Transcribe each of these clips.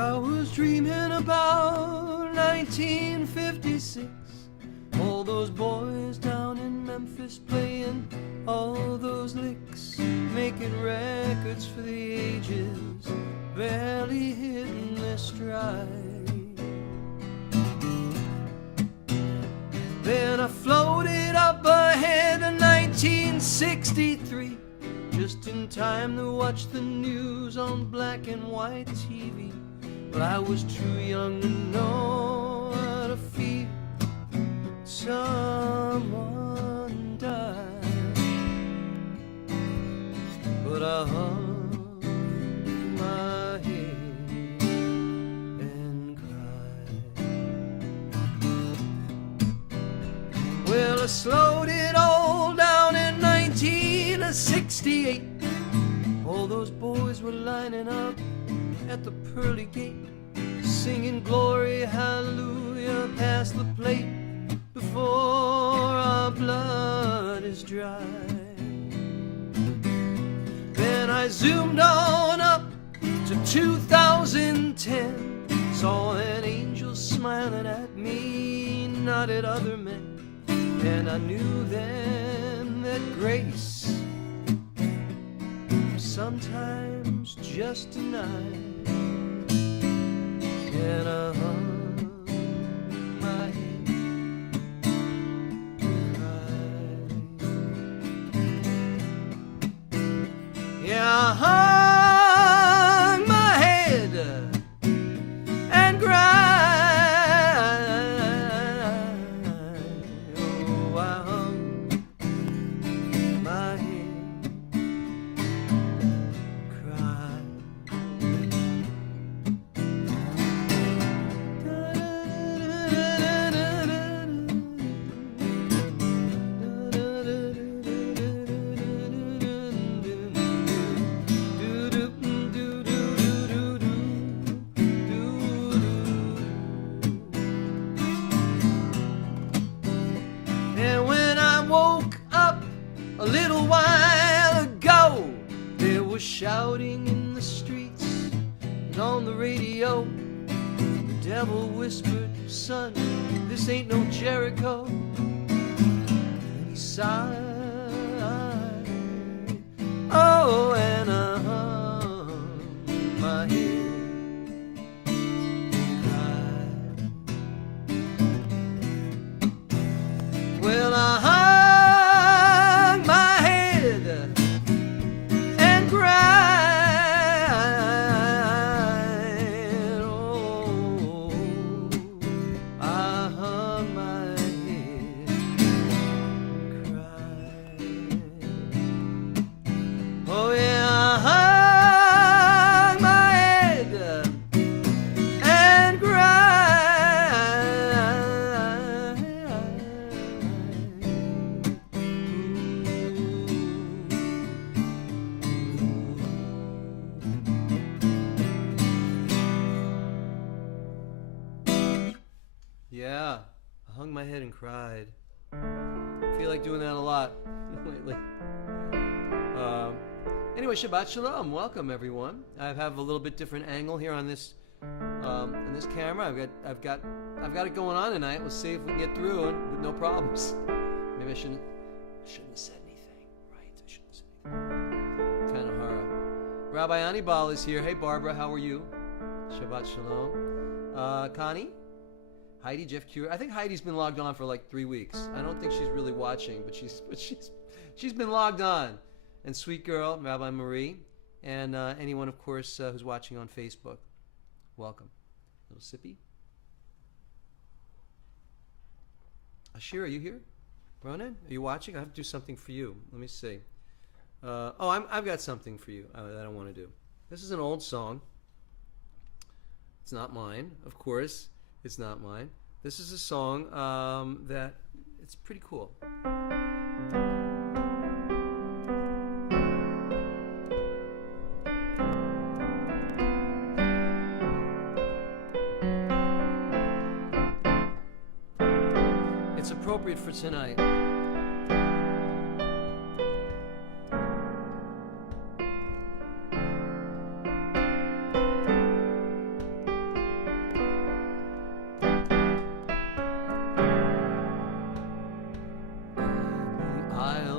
I was dreaming about 1956. All those boys down in Memphis playing all those licks, making records for the ages, barely hitting their stride. Then I floated up ahead to 1963, just in time to watch the news on black and white TV. But I was too young to know how to feel someone died. But I hung my head and cried. Well, I slowed it all down in 1968. All those boys were lining up at the pearly gate, singing glory, hallelujah, past the plate before our blood is dry. Then I zoomed on up to 2010, saw an angel smiling at me, not at other men, and I knew then that grace sometimes just denied. And I hung my head and cried. Yeah, I hung my head and cried. Oh, I hung my head, cried. And when I woke up a little while ago, there was shouting in the streets and on the radio. The devil whispered, son, this ain't no Jericho. And he sighed. Oh, and I hung my head and cried. Well, I hung my head and cried. Oh, I hung my head and cried. Oh, yeah, I hung my head and yeah, I hung my head and cried. I feel like doing that a lot lately. Anyway, Shabbat Shalom. Welcome, everyone. I have a little bit different angle here on this camera. I've got it going on tonight. Let's see if we can get through it with no problems. Maybe I shouldn't have said anything, right? I shouldn't have said anything. Kind of horror. Rabbi Anibal is here. Hey, Barbara, how are you? Shabbat Shalom. Connie? Heidi, Jeff Cure. I think Heidi's been logged on for like 3 weeks. I don't think she's really watching, but she's been logged on. And Sweet Girl, Rabbi Marie, and anyone, of course, who's watching on Facebook. Welcome. Little sippy. Ashira, are you here? Ronan, are you watching? I have to do something for you. Let me see. I've got something for you that I want to do. This is an old song. It's not mine, of course. It's not mine. This is a song that it's pretty cool. It's appropriate for tonight.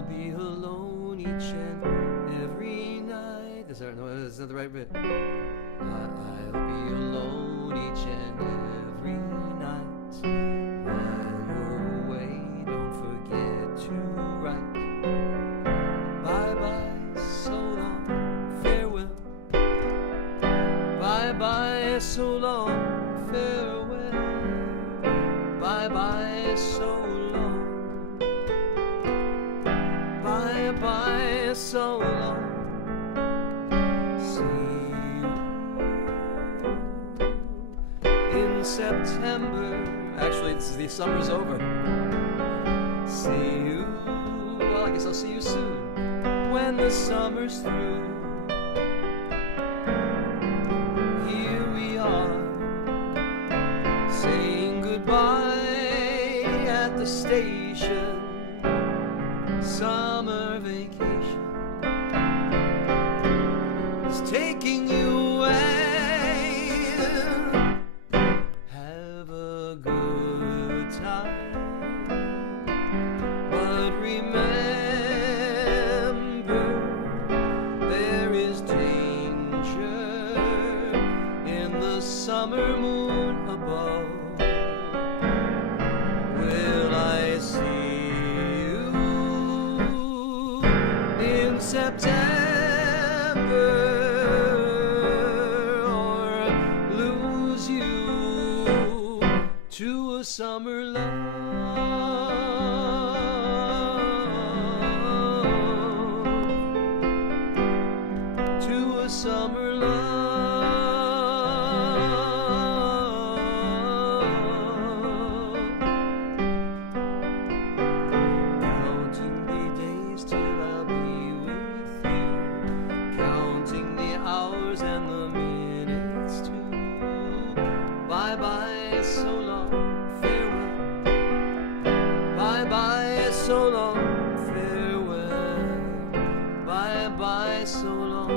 I'll be alone each and every night. That's not the right bit. I'll be alone each and every night. While you're away, don't forget to write. Bye-bye, so long, farewell. Bye-bye, so long, farewell. Bye-bye, so long. Bye-bye, so long. In September. Actually, the summer's over. See you. Well, I guess I'll see you soon when the summer's through. Here we are, saying goodbye at the station. Summer vacation is taking you away. But remember, there is danger in the summer moon above. Will I see you in September, or lose you to a summer love? To a summer love. Counting the days till I'll be with you, counting the hours and the minutes too. Bye-bye, so long, farewell. Bye-bye, so long, farewell. Bye-bye, so long.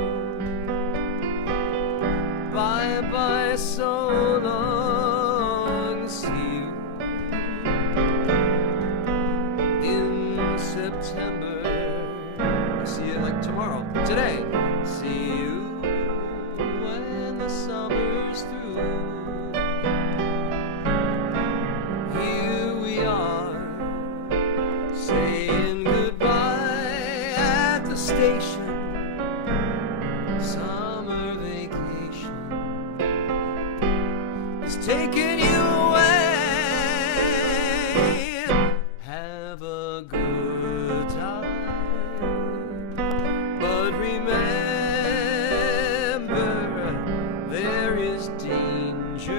Bye-bye, so long. See you in September. I'll see you like tomorrow, today. See you when the summer's through. Here we are, saying goodbye at the station. Summer vacation is taking you away. Have a good time, but remember, there is danger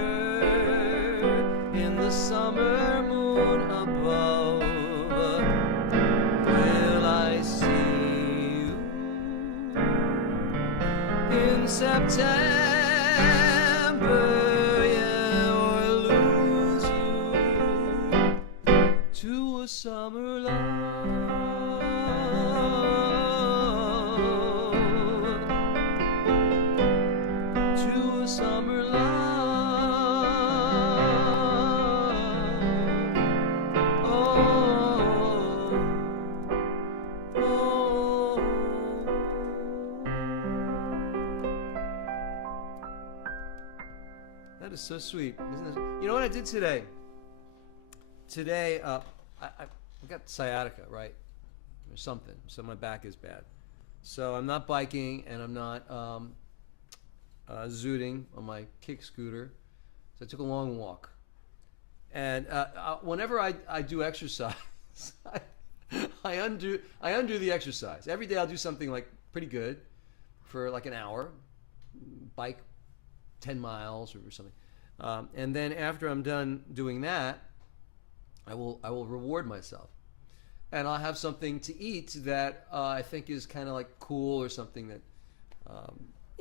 in the summer moon above. Will I see you in September, yeah, or lose you to a summer love? To a summer love. Oh, oh. That is so sweet, isn't it? You know what I did today? Today, I got sciatica, right? Or something. So my back is bad. So I'm not biking and I'm not zooting on my kick scooter. So I took a long walk. And whenever I do exercise, I undo the exercise. Every day I'll do something like pretty good for like an hour, bike 10 miles or something. And then after I'm done doing that, I will reward myself. And I'll have something to eat that I think is kind of like cool or something that,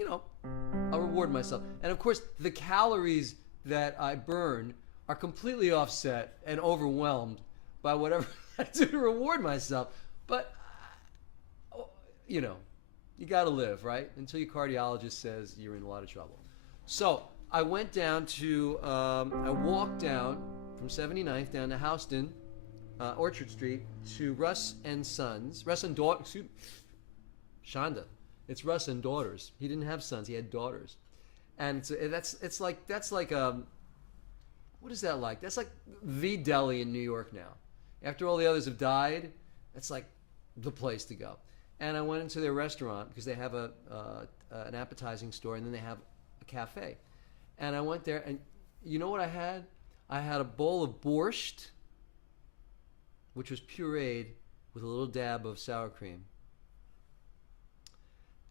I'll reward myself. And of course, the calories that I burn are completely offset and overwhelmed by whatever I do to reward myself. But, you got to live, right? Until your cardiologist says you're in a lot of trouble. So I went down to, I walked down from 79th down to Houston Orchard Street to Russ and Sons. Russ and daughters. Shonda. It's Russ and daughters. He didn't have sons. He had daughters. And that's like what is that like? That's like the deli in New York now. After all the others have died, that's like the place to go. And I went into their restaurant because they have an appetizing store, and then they have a cafe. And I went there, and you know what I had? I had a bowl of borscht, which was pureed with a little dab of sour cream.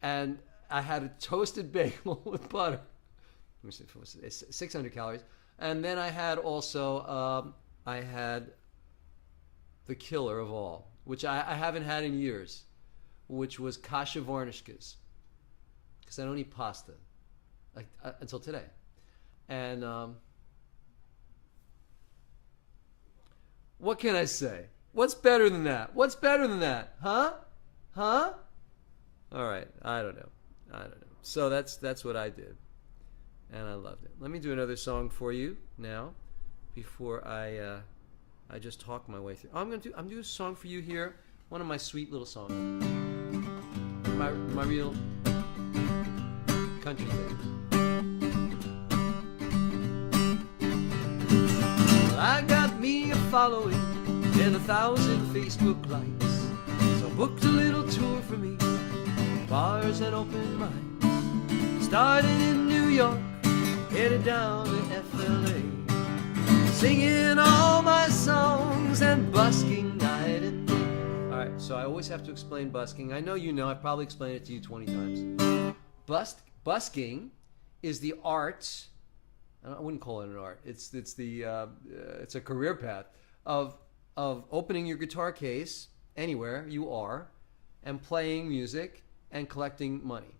And I had a toasted bagel with butter. Let me see, it's 600 calories. And then I had also, I had the killer of all, which I haven't had in years, which was kasha varnishkas, because I don't eat pasta until today. And what can I say? What's better than that? What's better than that? Huh? All right, I don't know. So that's what I did, and I loved it. Let me do another song for you now, before I just talk my way through. I'm doing a song for you here. One of my sweet little songs. My real country thing. Well, I got me a following and 1,000 Facebook likes. So booked a little tour for me, bars and open mics. Started in New York, headed down to FLA, singing all my songs and busking night and day. All right, so I always have to explain busking. I know you know. I've probably explained it to you 20 times. Busking is the art. I wouldn't call it an art. It's a career path of opening your guitar case anywhere you are and playing music and collecting money.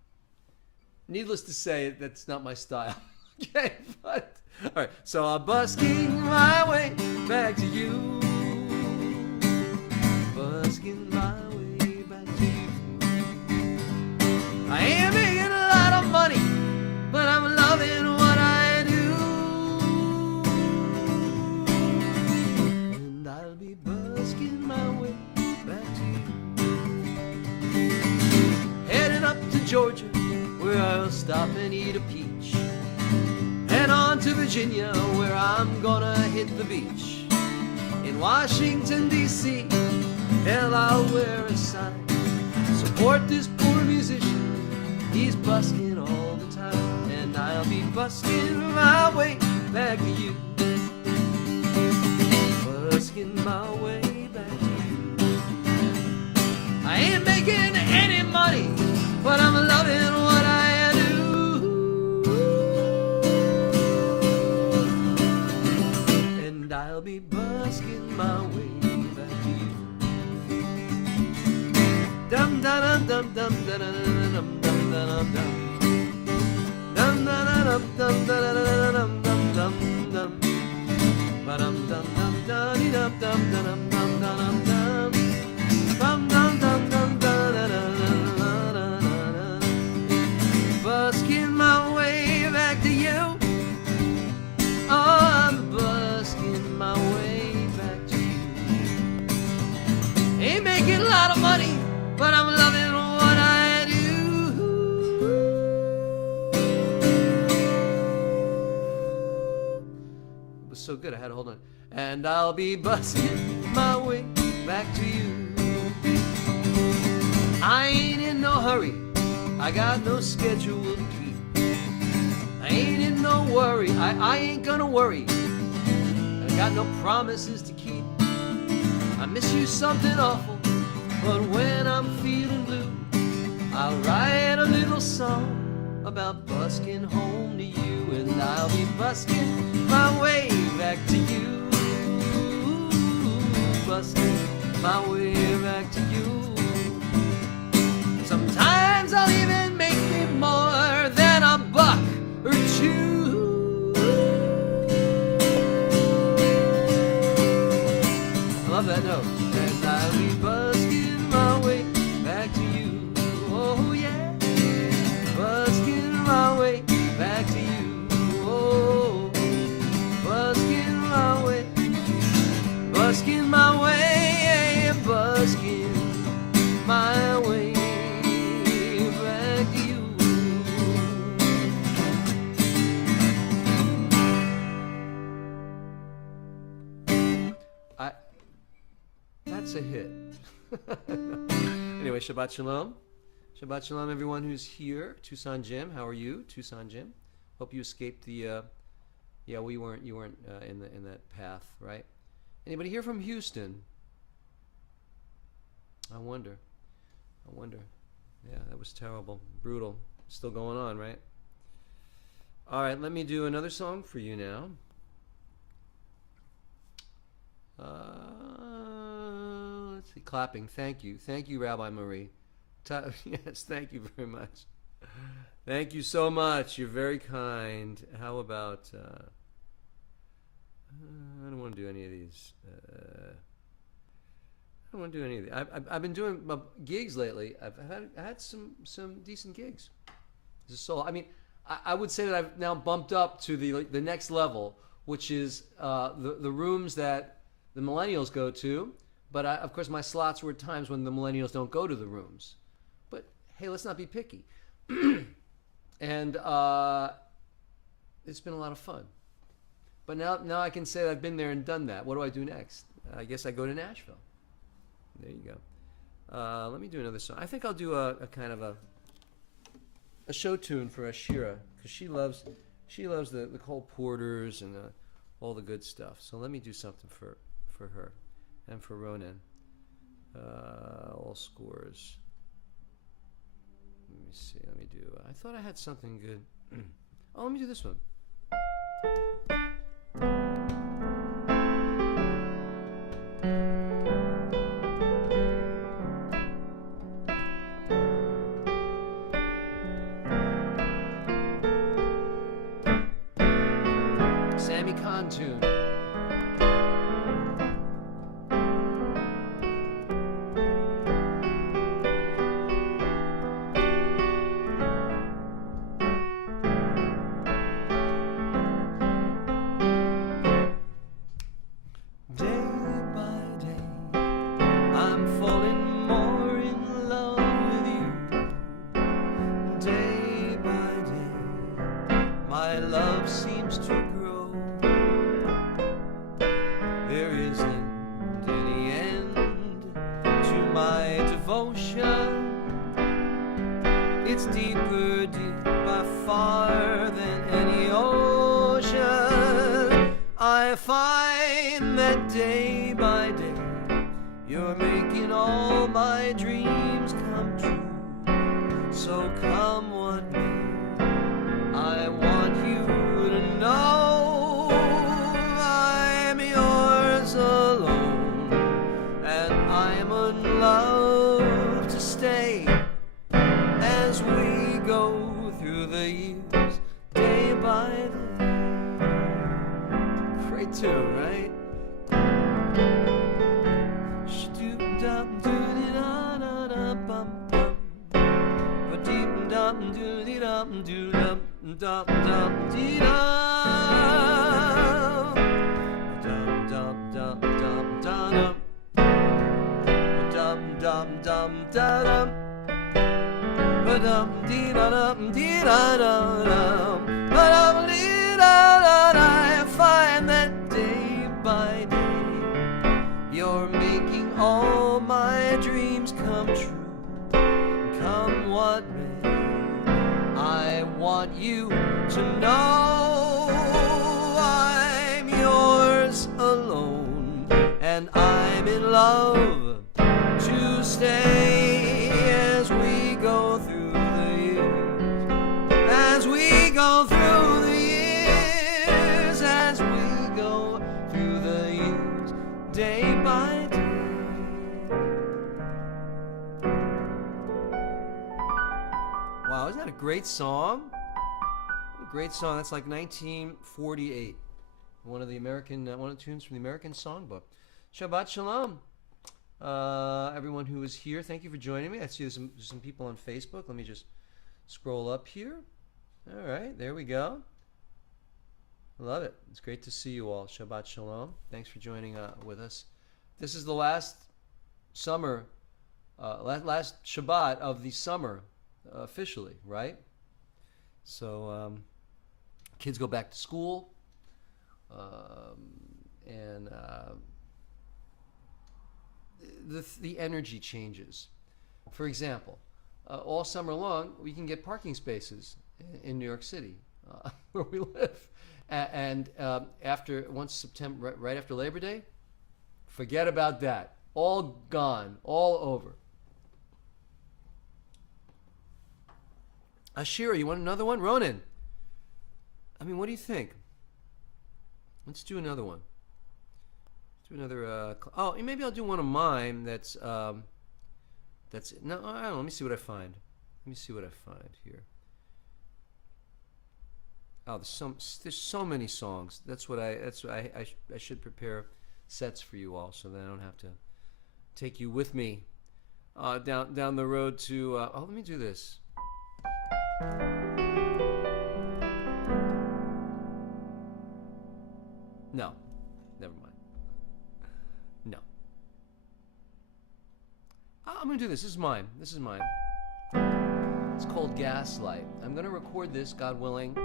Needless to say, that's not my style. Okay, but all right. So I'm busking my way back to you. Busking my way back to you. I ain't making a lot of money, but I'm loving what I do. And I'll be busking my way back to you. Heading up to Georgia, where I'll stop and eat a peach. And on to Virginia, where I'm gonna hit the beach. In Washington, D.C., hell, I'll wear a sign. Support this poor musician, he's busking all the time. And I'll be busking my way back to you. Busking my way back to you. I ain't making any money, but I'm loving what I do. And I'll be busking my way back to you. Dum dum dum dum dum dum dum dum dum. Dum dum dum dum dum dum dum dum. Ba dum dum dum dum dum dum dum dum dum dum. Dum dum dum dum dum. Busking my way back to you. Oh, I'm busking my way back to you. Ain't making a lot of money, but I'm loving what I do. It was so good, I had to hold on. And I'll be busking my way back to you. I ain't in no hurry, I got no schedule to keep. I ain't in no worry, I ain't gonna worry. I got no promises to keep. I miss you something awful, but when I'm feeling blue, I'll write a little song about busking home to you. And I'll be busking my way back to you. Busking my way back to you. Sometimes I'll even make me more than a buck or two. I love that note. And I'll be busking my way back to you. Oh yeah, busking my way back to you. Oh, busking my way Shabbat Shalom. Shabbat Shalom, everyone who's here. Tucson Jim, how are you? Tucson Jim. Hope you escaped the. Yeah, you weren't in that path, right? Anybody here from Houston? I wonder. Yeah, that was terrible, brutal. Still going on, right? All right, let me do another song for you now. Let's see, clapping. Thank you, Rabbi Marie. Yes, thank you very much. Thank you so much. You're very kind. How about? I don't want to do any of these. I don't want to do any of these. I've been doing gigs lately. I had some decent gigs. So I mean, I would say that I've now bumped up to the next level, which is the rooms that the millennials go to. But of course, my slots were at times when the millennials don't go to the rooms. But hey, let's not be picky. And it's been a lot of fun. But now I can say that I've been there and done that. What do I do next? I guess I go to Nashville. There you go. Let me do another song. I think I'll do a kind of a show tune for Ashira, because she loves the Cole Porters and all the good stuff. So let me do something for her and for Ronan. All scores. Let me see. Let me do. I thought I had something good. Oh, let me do this one. Sammy Kahn tune. It's deeper, deep by far than any ocean. I find that day by day you're making all my dreams come true. So come what may, I want you to know I'm yours alone, and I'm in love to stay. As we go through the years, day by day. Great tune, right? I find that day by day you're making all my dreams come true. Come what may, I want you to know I'm yours alone, and I'm in love to stay as we go through the years, as we go through the years, as we go through the years, day by day. Wow, isn't that a great song? What a great song. That's like 1948. One of the tunes from the American Songbook. Shabbat Shalom. Everyone who is here, thank you for joining me. I see there's some people on Facebook. Let me just scroll up here. All right, there we go. Love it. It's great to see you all. Shabbat Shalom. Thanks for joining with us. This is the last summer, last Shabbat of the summer, officially, right? So kids go back to school, and the energy changes for example, all summer long, we can get parking spaces in New York City, where we live. And after once September, right after Labor Day, forget about that. All gone, all over. Ashira, you want another one? Ronan, I mean, what do you think? Let's do another one. Let's do another. Maybe I'll do one of mine. That's no. I don't know. Let me see what I find. Here. Oh, there's so many songs. That's what I should prepare sets for you all, so that I don't have to take you with me down the road to. Let me do this. No, never mind. No. I'm going to do this. This is mine. It's called Gaslight. I'm going to record this, God willing.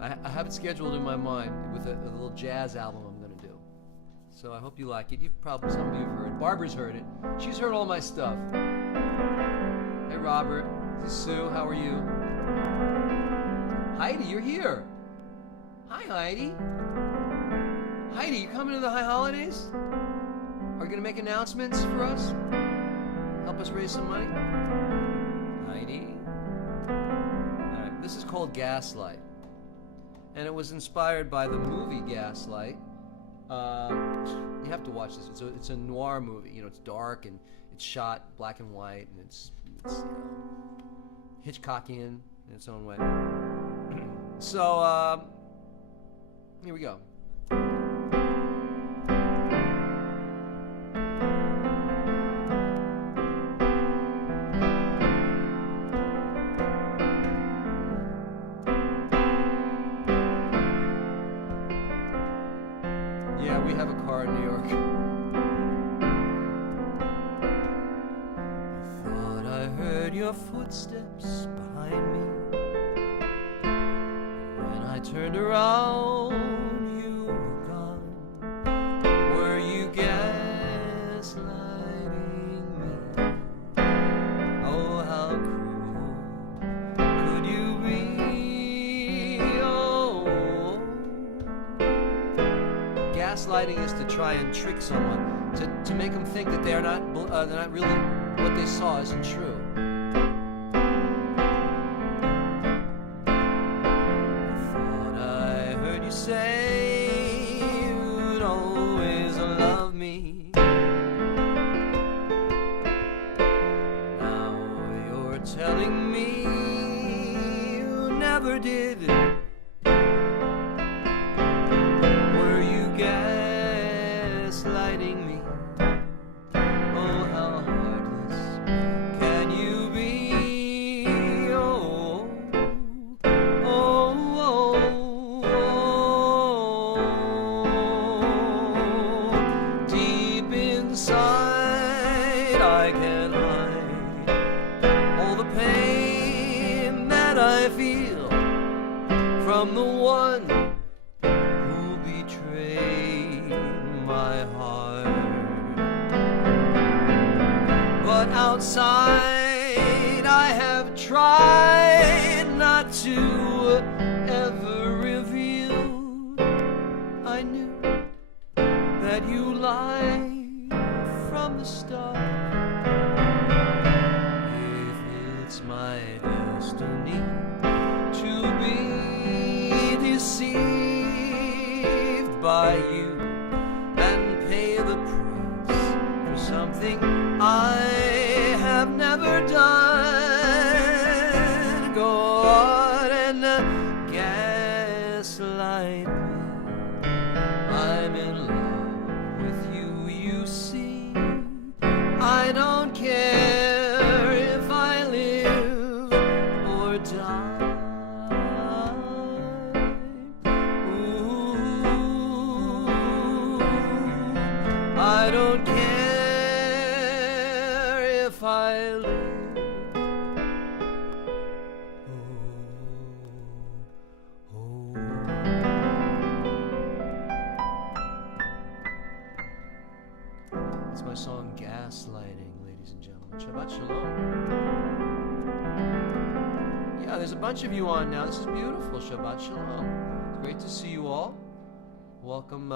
I have it scheduled in my mind with a little jazz album I'm going to do. So I hope you like it. Some of you have heard. Barbara's heard it. She's heard all my stuff. Hey, Robert. This is Sue. How are you? Heidi, you're here. Hi, Heidi. Heidi, you coming to the high holidays? Are you going to make announcements for us? Help us raise some money? Heidi? All right, this is called Gaslight. And it was inspired by the movie Gaslight. You have to watch this. It's a noir movie. You know, it's dark and it's shot black and white, and it's Hitchcockian in its own way. So, here we go. Yeah, we have a car in New York. I thought I heard your footsteps behind me. When I turned around, you were gone. Were you gaslighting me? Oh, how cruel could you be? Oh. Gaslighting is to try and trick someone, to make them think that they're not really, what they saw isn't true. Say you'd always love me. Now you're telling me you never did. Were you gaslighting me? Oh, how heartless can you be? Oh, oh, oh, oh. Deep inside I can hide all the pain that I feel from the one who betrayed my heart. But outside I have tried not to ever reveal. I knew that you lied from the start. If it's my destiny to be deceived by you and pay the price for something I have never done, go on and gaslight me. I'm in love with you, you see. I don't care if I live or die. Ooh, I don't care if I live. Oh, oh. It's my song Gaslighting, ladies and gentlemen. Shabbat Shalom. Yeah, there's a bunch of you on now. This is beautiful. Shabbat Shalom. It's great to see you all. Welcome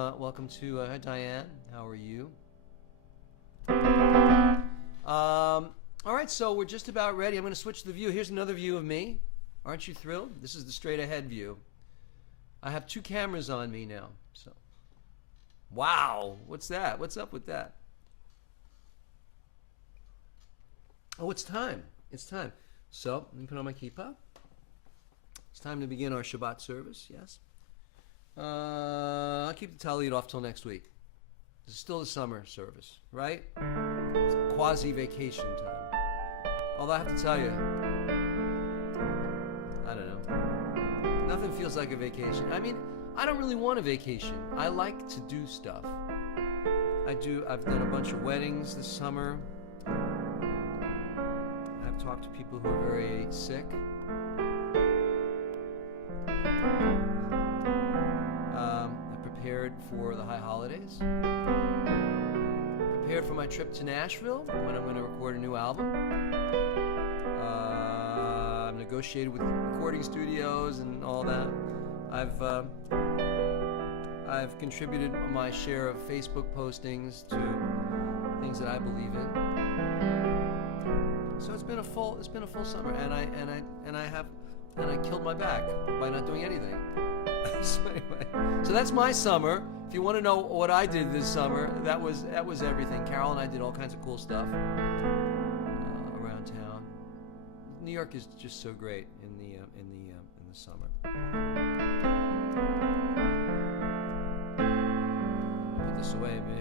to hi Diane. How are you? All right, so we're just about ready. I'm going to switch the view. Here's another view of me. Aren't you thrilled? This is the straight ahead view. I have 2 cameras on me now. So, wow, what's that? What's up with that? Oh, it's time. It's time. So, let me put on my kippah. It's time to begin our Shabbat service, yes? I'll keep the Talit off till next week. This is still the summer service, right? It's quasi-vacation time. Although I have to tell you, I don't know. Nothing feels like a vacation. I mean, I don't really want a vacation. I like to do stuff. I've done a bunch of weddings this summer. I've talked to people who are very sick. I prepared for the high holidays. Prepared for my trip to Nashville when I'm going to record a new album. I've negotiated with recording studios and all that. I've contributed my share of Facebook postings to things that I believe in. So it's been a full summer, and I killed my back by not doing anything. So anyway, so that's my summer. If you want to know what I did this summer, that was everything. Carol and I did all kinds of cool stuff around town. New York is just so great in the summer. Put this away, man.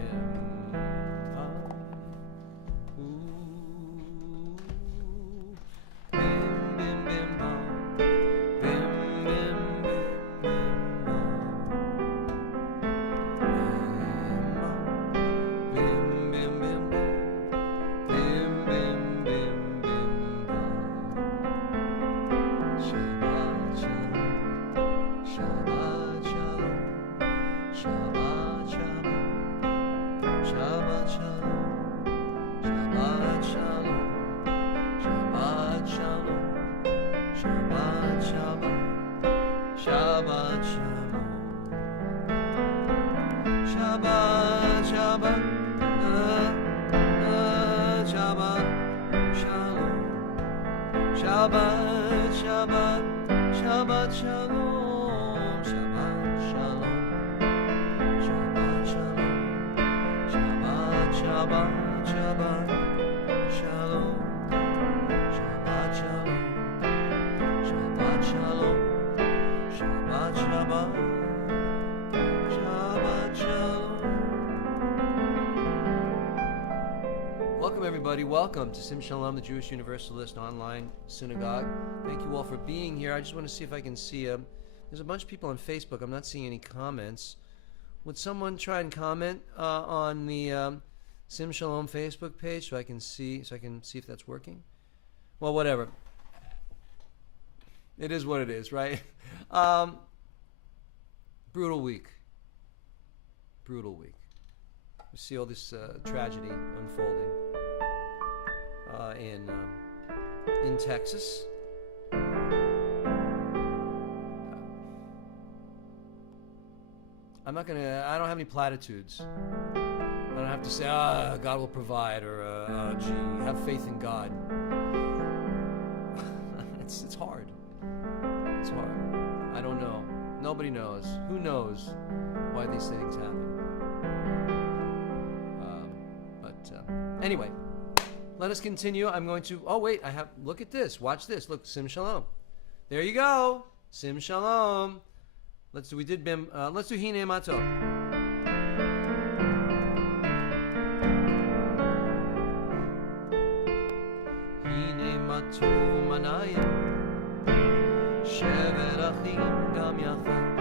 Welcome to Sim Shalom, the Jewish Universalist online synagogue. Thank you all for being here. I just want to see if I can see there's a bunch of people on Facebook. I'm not seeing any comments. Would someone try and comment on the Sim Shalom Facebook page so I can see if that's working? Well, whatever. It is what it is, right? Brutal week. Brutal week. We see all this tragedy unfolding. In Texas. I don't have any platitudes. I don't have to say, God will provide, or, gee, have faith in God. It's hard. It's hard. I don't know. Nobody knows. Who knows why these things happen? Anyway. Let us continue. I'm going to, look at this. Watch this. Look, Sim Shalom. There you go. Sim Shalom. Let's do Hine Matov. Hine Matov Manayim. Shevet Achim Gam Yachad.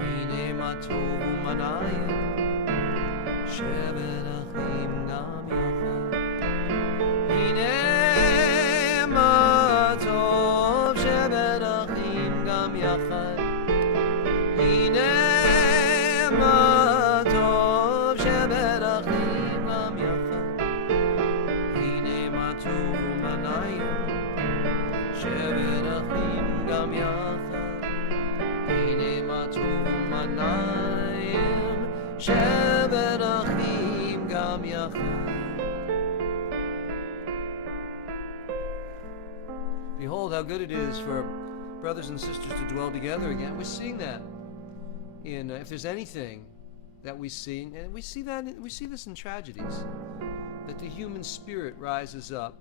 Hine Matov Manayim. Shevet Achim Gam Yachad. הנה מה טוב שבין אחים גם יחד הנה מה טוב שבין אחים גם יחד טוב ומנעים, שבת אחים גם יחד. הנה מה טוב ומנעים, שבת אחים גם יחד. Behold how good it is for brothers and sisters to dwell together again. We're seeing that in if there's anything that we see, and we see this in tragedies, that the human spirit rises up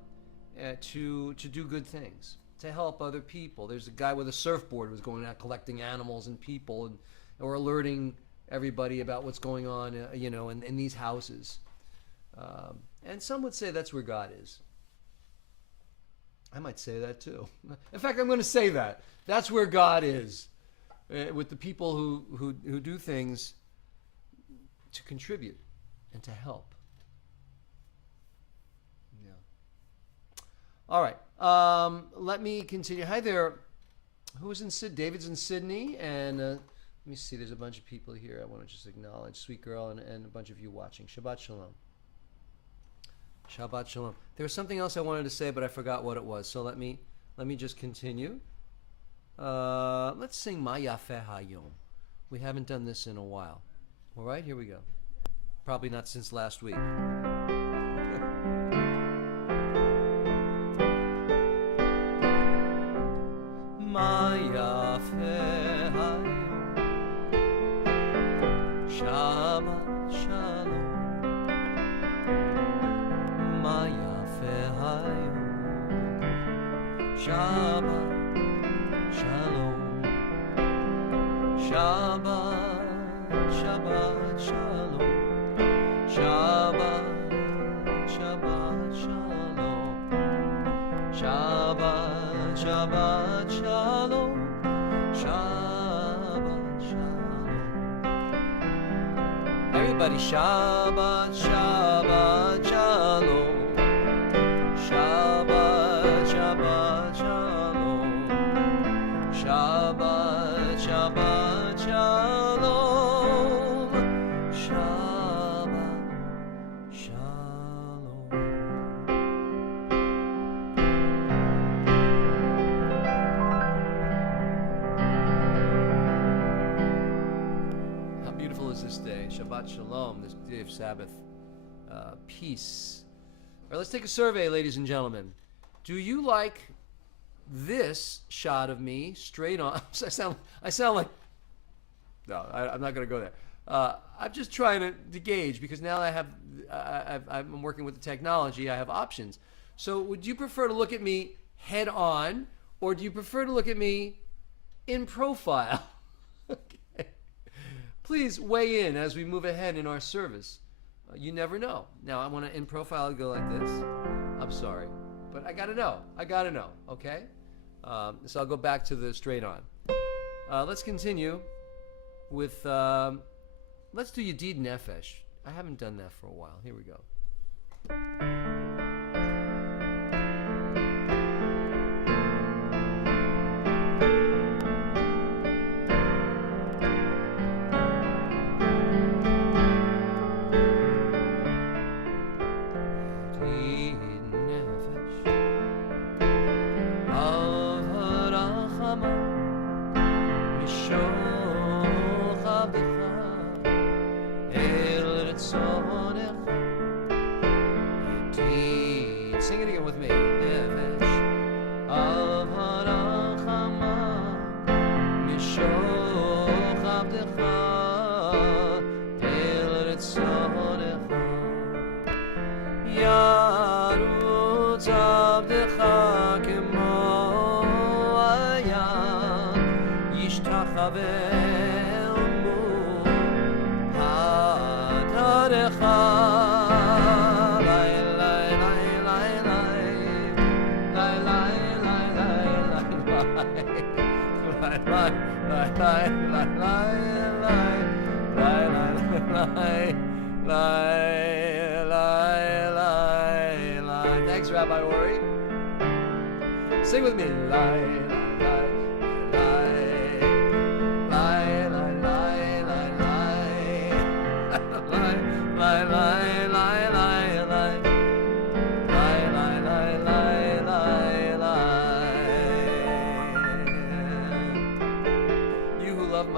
to do good things, to help other people. There's a guy with a surfboard who's going out collecting animals and people, or alerting everybody about what's going on, in these houses. And some would say that's where God is. I might say that too. In fact, I'm going to say that. That's where God is, with the people who do things to contribute and to help. Yeah. All right. Let me continue. Hi there. Who's in Sydney? David's in Sydney, and let me see. There's a bunch of people here. I want to just acknowledge Sweet Girl and a bunch of you watching. Shabbat Shalom. Shabbat Shalom. There was something else I wanted to say, but I forgot what it was. So let me just continue. Let's sing Ma Yafeh Hayom. We haven't done this in a while. All right, here we go. Probably not since last week. Ma Yafeh Hayom, Shabbat Shalom. Ma Yafeh Hayom, Shabbat Shalom. Shabbat, Shabbat Shalom. Shabbat, Shabbat Shalom. Shabbat, Shabbat Shalom. Shabbat Shalom. Everybody, Shabbat, Shabbat Shalom. Shabbat, Shabbat Shalom. Shabbat, Shabbat Shalom. Shabbat Shalom. How beautiful is this day? Shabbat Shalom, this day of Sabbath peace. All right, let's take a survey, ladies and gentlemen. Do you like this shot of me straight on? I sound like, no, I'm not going to go there. I'm just trying to gauge, because now I'm working with the technology. I have options. So would you prefer to look at me head on, or do you prefer to look at me in profile? Okay. Please weigh in as we move ahead in our service. You never know. Now I want to in profile go like this. I'm sorry, but I got to know. Okay. So I'll go back to the straight on. Let's continue with, let's do Yedid Nefesh. I haven't done that for a while. Here we go. Sing it again with me. Nefesh av harachama mishoch avdecha el retzonecha yarutz avdecha kemo hayam yishtachaveh mu hadarecha. Thanks, Rabbi Ori. Sing with me.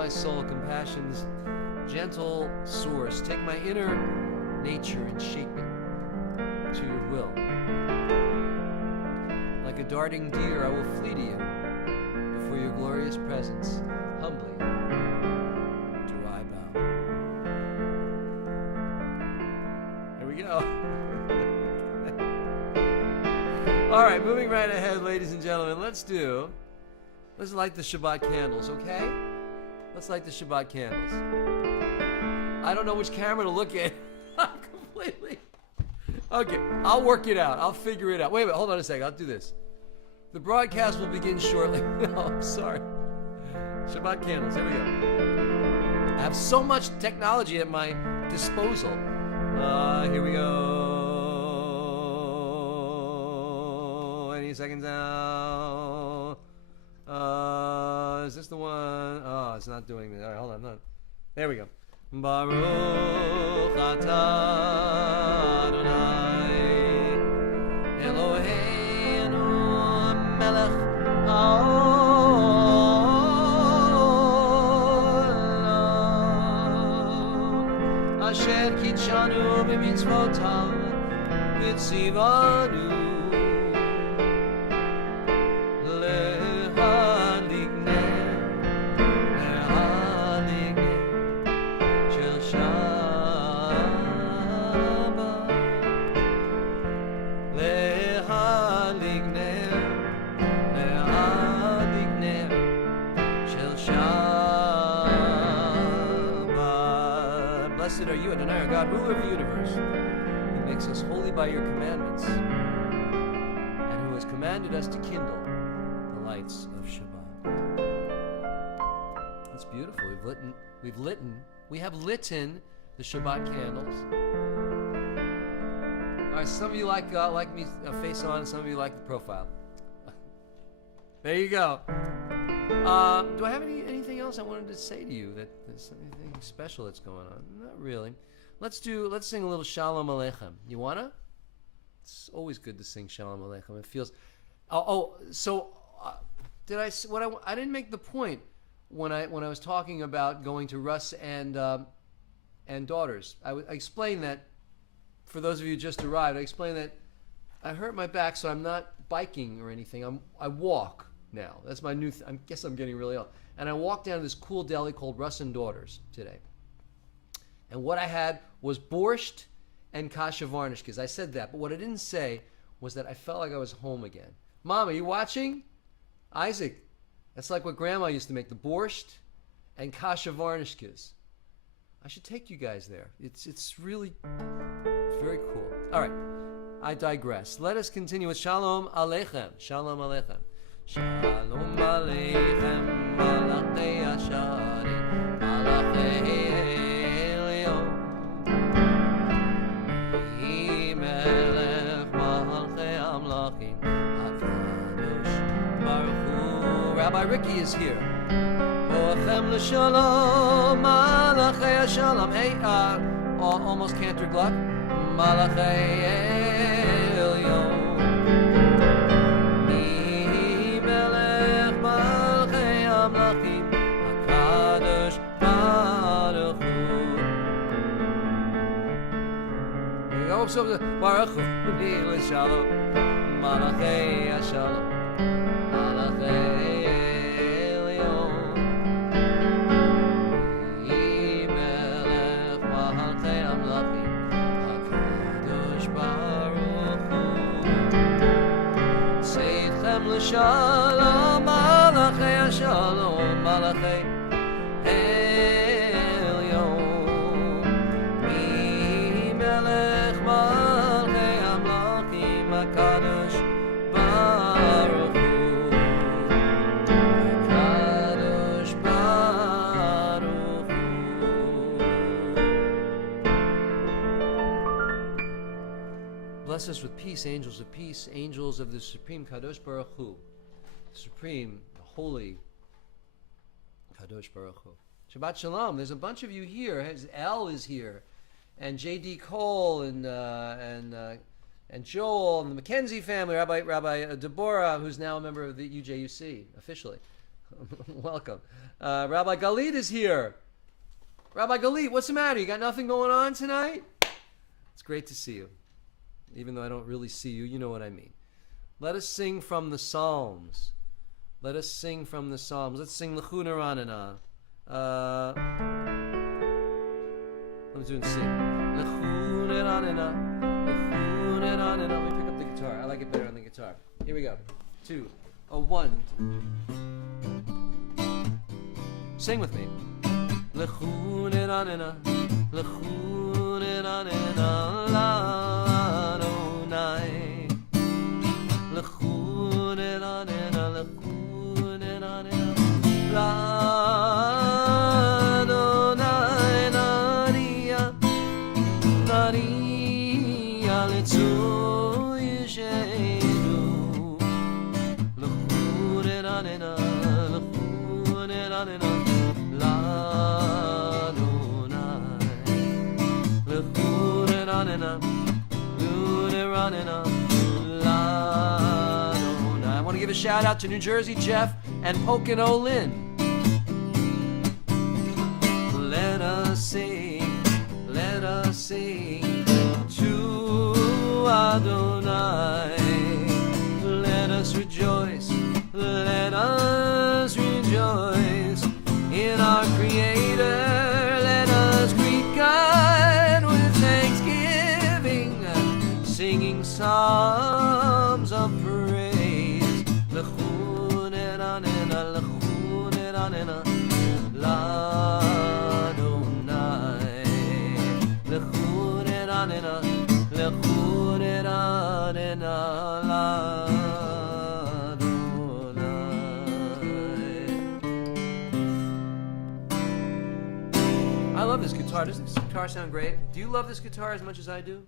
my soul, compassion's gentle source. Take my inner nature and shape it to your will. Like a darting deer, I will flee to you. Before your glorious presence, humbly do I bow. Here we go. All right, moving right ahead, ladies and gentlemen. Let's light the Shabbat candles, okay? Let's light the Shabbat candles. I don't know which camera to look at. Completely. Okay, I'll work it out. I'll figure it out. Wait, hold on a second. I'll do this. The broadcast will begin shortly. No, I'm sorry. Shabbat candles. Here we go. I have so much technology at my disposal. Here we go. Any seconds now. Is this the one? Oh, it's not doing this. All right, hold on. No. There we go. Baruch atah Adonai Eloheinu melech haolam asher kitshanu b'mitzvotav v'tzivanu Blessed are you, Adonai, our God, ruler of the universe, who makes us holy by your commandments, and who has commanded us to kindle the lights of Shabbat. That's beautiful. We have litten the Shabbat candles. All right, some of you like me face on, and some of you like the profile. There you go. Do I have anything else I wanted to say to you? That there's anything special that's going on? Not really. Let's sing a little Shalom Aleichem. You wanna? It's always good to sing Shalom Aleichem. It feels. Did I? I didn't make the point when I was talking about going to Russ and daughters. I explained that for those of you who just arrived. I explained that I hurt my back, so I'm not biking or anything. I walk now. That's my new. I guess I'm getting really old. And I walked down to this cool deli called Russ and Daughters today. And what I had was borscht and kasha varnishkas. I said that, but what I didn't say was that I felt like I was home again. Mom, are you watching? Isaac, that's like what Grandma used to make, the borscht and kasha varnishkas. I should take you guys there. It's very cool. All right, I digress. Let us continue with Shalom Aleichem. Shalom Aleichem. Shalom Aleichem, Malachei Asharim, Malachei Elyon, Melech Malchei Amlachim, HaKadosh Baruch Hu. Rabbi Ricky is here. Boachem l'shalom, Malachei Ashalom. Hey, almost Cantor Gluck. Malachei Elyon. So Baruch Hu Shalom, Malachei Shalom, Malachei Elyon, Melech Malchei Amlachim, HaKadosh Baruch Hu. Seitchem l'Shalom, Malachei Shalom, Malachei Bless us with peace, angels of peace, angels of the Supreme Kadosh Baruch Hu, Supreme, Holy Kadosh Baruch Hu. Shabbat Shalom. There's a bunch of you here. El is here, and J.D. Cole, and Joel, and the Mackenzie family, Rabbi Deborah, who's now a member of the UJUC officially. Welcome. Rabbi Galit is here. Rabbi Galit, what's the matter? You got nothing going on tonight? It's great to see you. Even though I don't really see you, you know what I mean. Let us sing from the Psalms. Let us sing from the Psalms. Let's sing L'chuna Ranana. Let's do it and sing. L'chuna Ranana. L'chuna Ranana. Let me pick up the guitar. I like it better on the guitar. Here we go. 2, 1. Sing with me. L'chuna Ranana. L'chuna Ranana. L'Adonai. L'chuna Ranana. L'chuna Ranana. L'Adonai. Naria. Naria. L'Tzoy Yishenu. L'chuna Ranana. L'chuna Ranana. I want to give a shout out to New Jersey Jeff and Pocono Lynn. Let us sing to Adonai. Let us rejoice in our Creator. Let us greet God with thanksgiving, singing psalms of praise. L'chuna Ranana, L'chuna Ranana, L'Adonai. L'chuna Ranana, L'chuna Ranana, I love this guitar. Does this guitar sound great? Do you love this guitar as much as I do?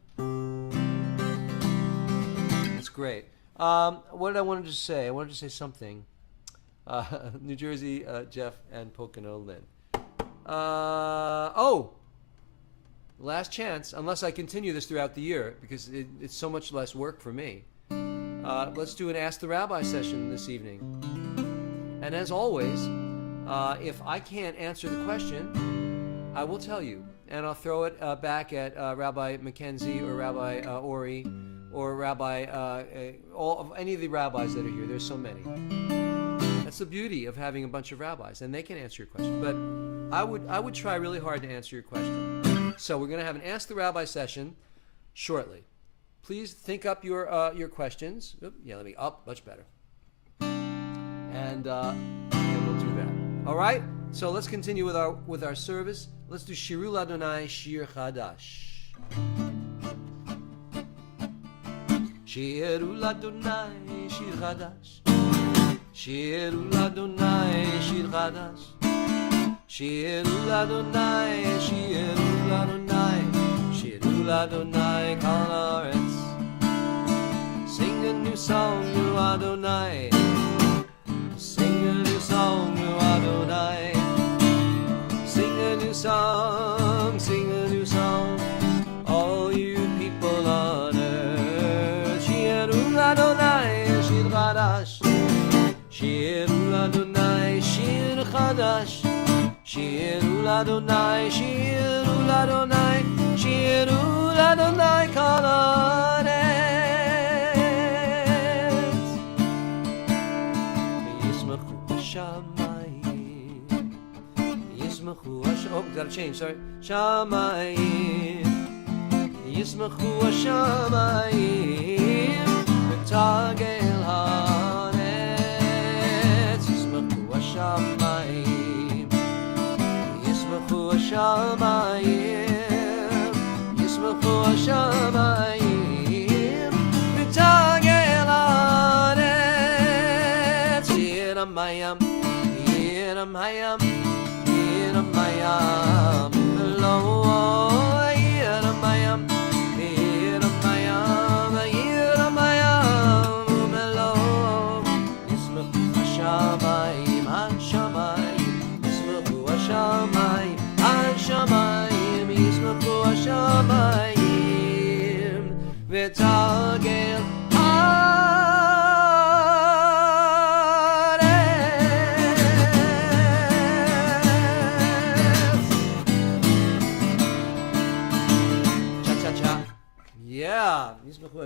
It's great. What did I wanted to say? I wanted to say something. New Jersey, Jeff, and Pocono Lynn. Last chance, unless I continue this throughout the year, because it's so much less work for me. Let's do an Ask the Rabbi session this evening. And as always, if I can't answer the question, I will tell you, and I'll throw it back at Rabbi Mackenzie or Rabbi Ori or Rabbi, any of the rabbis that are here. There's so many. That's the beauty of having a bunch of rabbis, and they can answer your question. But I would try really hard to answer your question. So we're going to have an Ask the Rabbi session shortly. Please think up your questions. Much better. And we'll do that. All right. So let's continue with our service. Let's do Shiru L'Adonai Shir Chadash. Shiru L'Adonai Shir Chadash. Shiru L'Adonai Shir Chadash. Shiru L'Adonai, Shiru L'Adonai, Shiru L'Adonai Kol Haaretz. Sing a new song to Adonai. Sing a new song to Adonai. Sing a new song, sing a new song, all you people on earth. Shiru L'Adonai Shir Chadash. Shiru L'Adonai Shir Chadash. Shiru L'Adonai, Shiru L'Adonai, Shiru L'Adonai Kol Haaretz. Yismachu Hashamayim, Yismachu Hashamayim. Oh, gotta change, sorry. Shamayim, Yismachu Hashamayim, V'tagel Haaretz. Yismachu Hashamayim, Yismachu Hashamayim, Yismachu Hashamayim, V'tagel Haaretz. Yiramayam, Yiramayam, Yiramayam, Lo, Yiramayam, Yiramayam, Yiramayam, Lo. Yismachu Hashamayim, Hashamayim, Yismachu Hashamayim, Hashamayim, Yismachu Hashamayim, V'tagel Haaretz.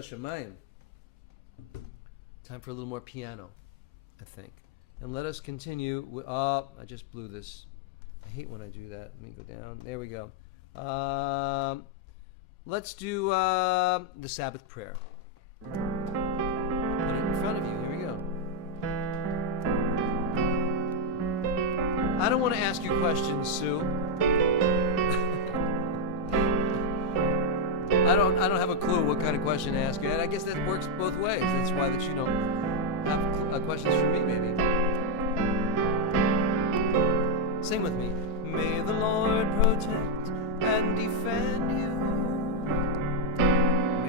Hashemayim. Time for a little more piano, I think. And let us continue. I just blew this. I hate when I do that. Let me go down. There we go. Let's do the Sabbath prayer. Put it in front of you. Here we go. I don't want to ask you questions, Sue. I don't have a clue what kind of question to ask you. And I guess that works both ways. That's why that you don't have questions for me, maybe. Sing with me. May the Lord protect and defend you.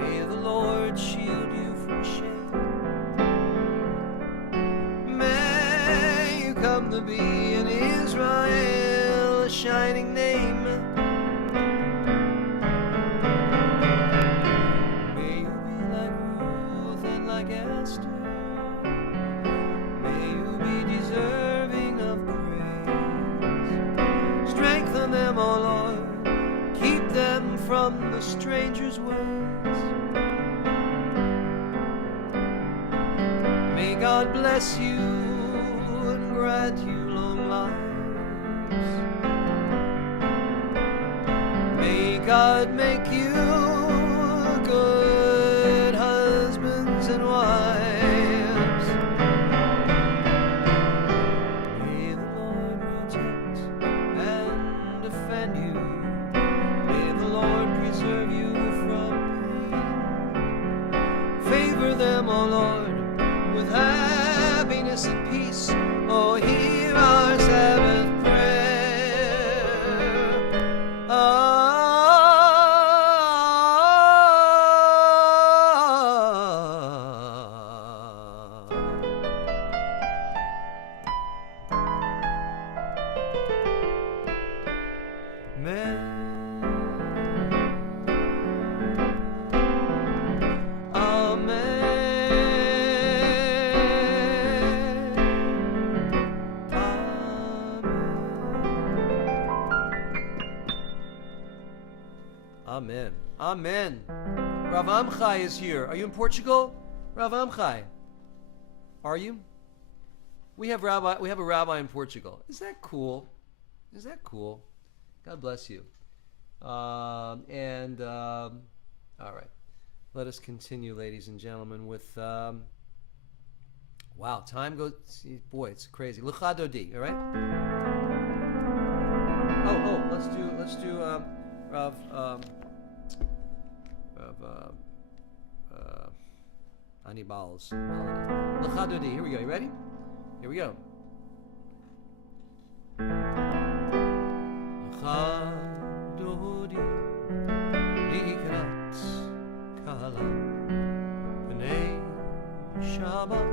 May the Lord shield you from shame. May you come to be in Israel a shining name. May you be like Ruth and like Esther. May you be deserving of praise. Strengthen them, O Lord. Keep them from the stranger's ways. May God bless you and grant you long lives. May God make you good husbands and wives. May the Lord protect and defend you. May the Lord preserve you from pain. Favor them, O Lord, with happiness and peace. Oh, hear our Sabbath prayer. Amen. Amen. Rav Amchai is here. Are you in Portugal? Rav Amchai. Are you? We have a rabbi in Portugal. Is that cool? Is that cool? God bless you. All right. Let us continue, ladies and gentlemen, with wow, time goes, boy, it's crazy. L'cha dodi, all right? Oh, let's do Rav Anibal's melody. L'cha dodi. Here we go. You ready? Here we go. L'cha dodi likrat kala b'nei Shabbat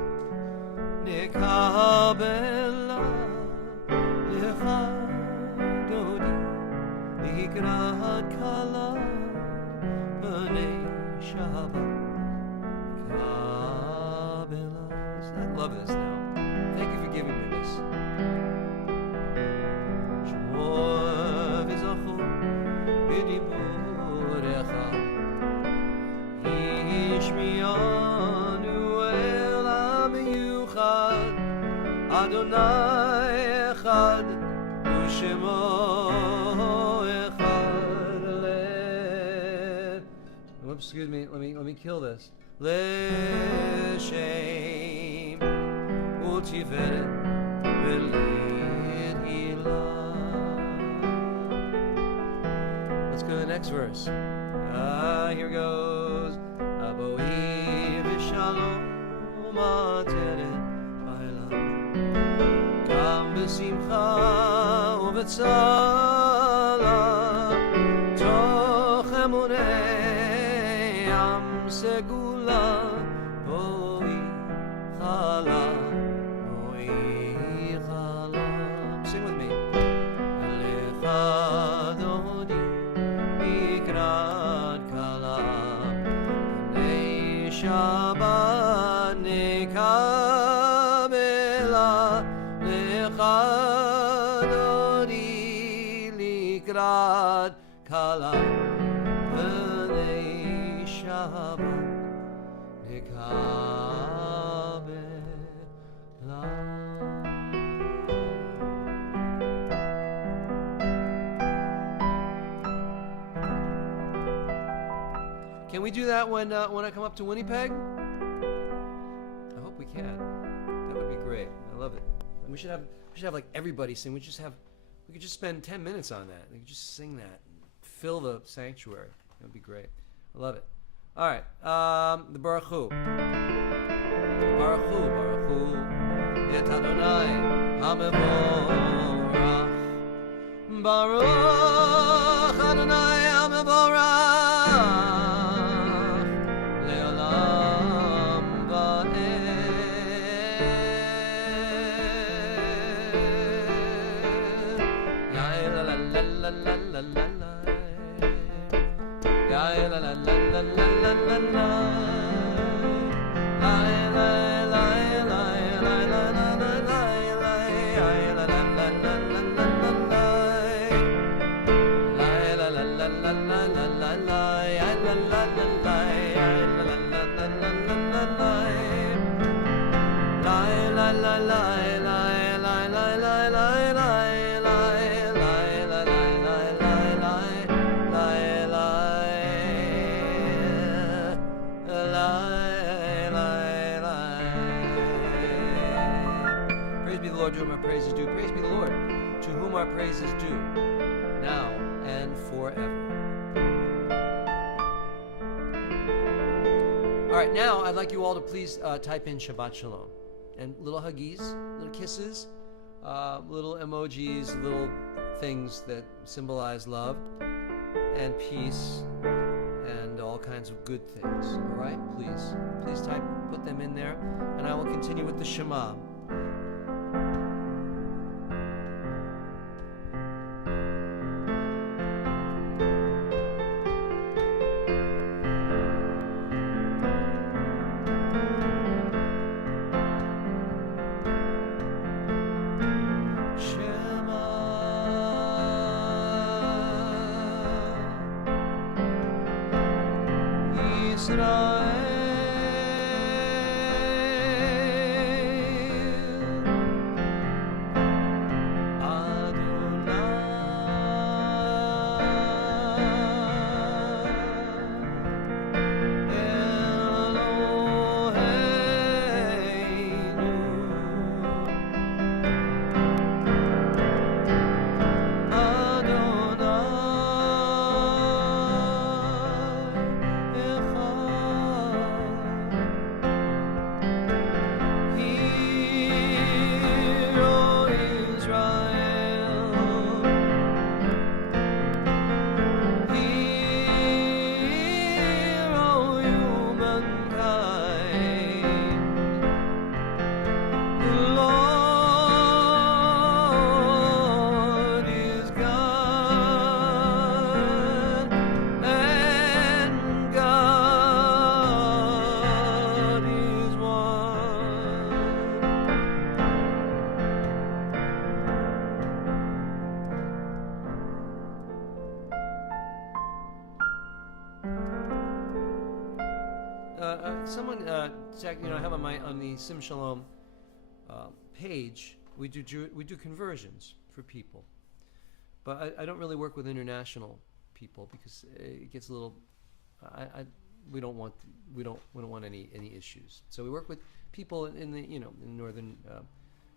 nekabela l'cha dodi likrat kala b'nei Shabbat. I love this now. Thank you for giving me this. Shmor v'zachu b'diburecha Yishmiyanu el amiyuchad Adonai echad u'shemo echad lev. Whoops, excuse me. Let me kill this. L'shem u'tiferet v'l'hila. Let's go to the next verse. Here goes. Aboi v'shalom ateret ba'ila. Kam b'simcha u'v'tzala. Toch emunei am segula. Boi chala. Sing with me. Lecha dodi mikrat kala b'nei Shabbat nekabela. Lecha dodi Can we do that when I come up to Winnipeg? I hope we can. That would be great. I love it. We should have like everybody sing. We could just spend 10 minutes on that. We could just sing that and fill the sanctuary. That would be great. I love it. All right. The Baruch Hu. Baruch Hu, Baruch Hu. Et Adonai HaMevorach. Baruch Adonai HaMevorach. Le'olam va'ed. Ya la la la la la la la. Ya la la la la la la la la. To whom our praise is due. Praise be the Lord, to whom our praise is due, now and forever. All right, now I'd like you all to please type in Shabbat Shalom. And little huggies, little kisses, little emojis, little things that symbolize love and peace and all kinds of good things. All right, please put them in there, and I will continue with the Shema. Someone check. I have on the Sim Shalom page. We do conversions for people, but I don't really work with international people because it gets a little. We don't want any issues. So we work with people in the in northern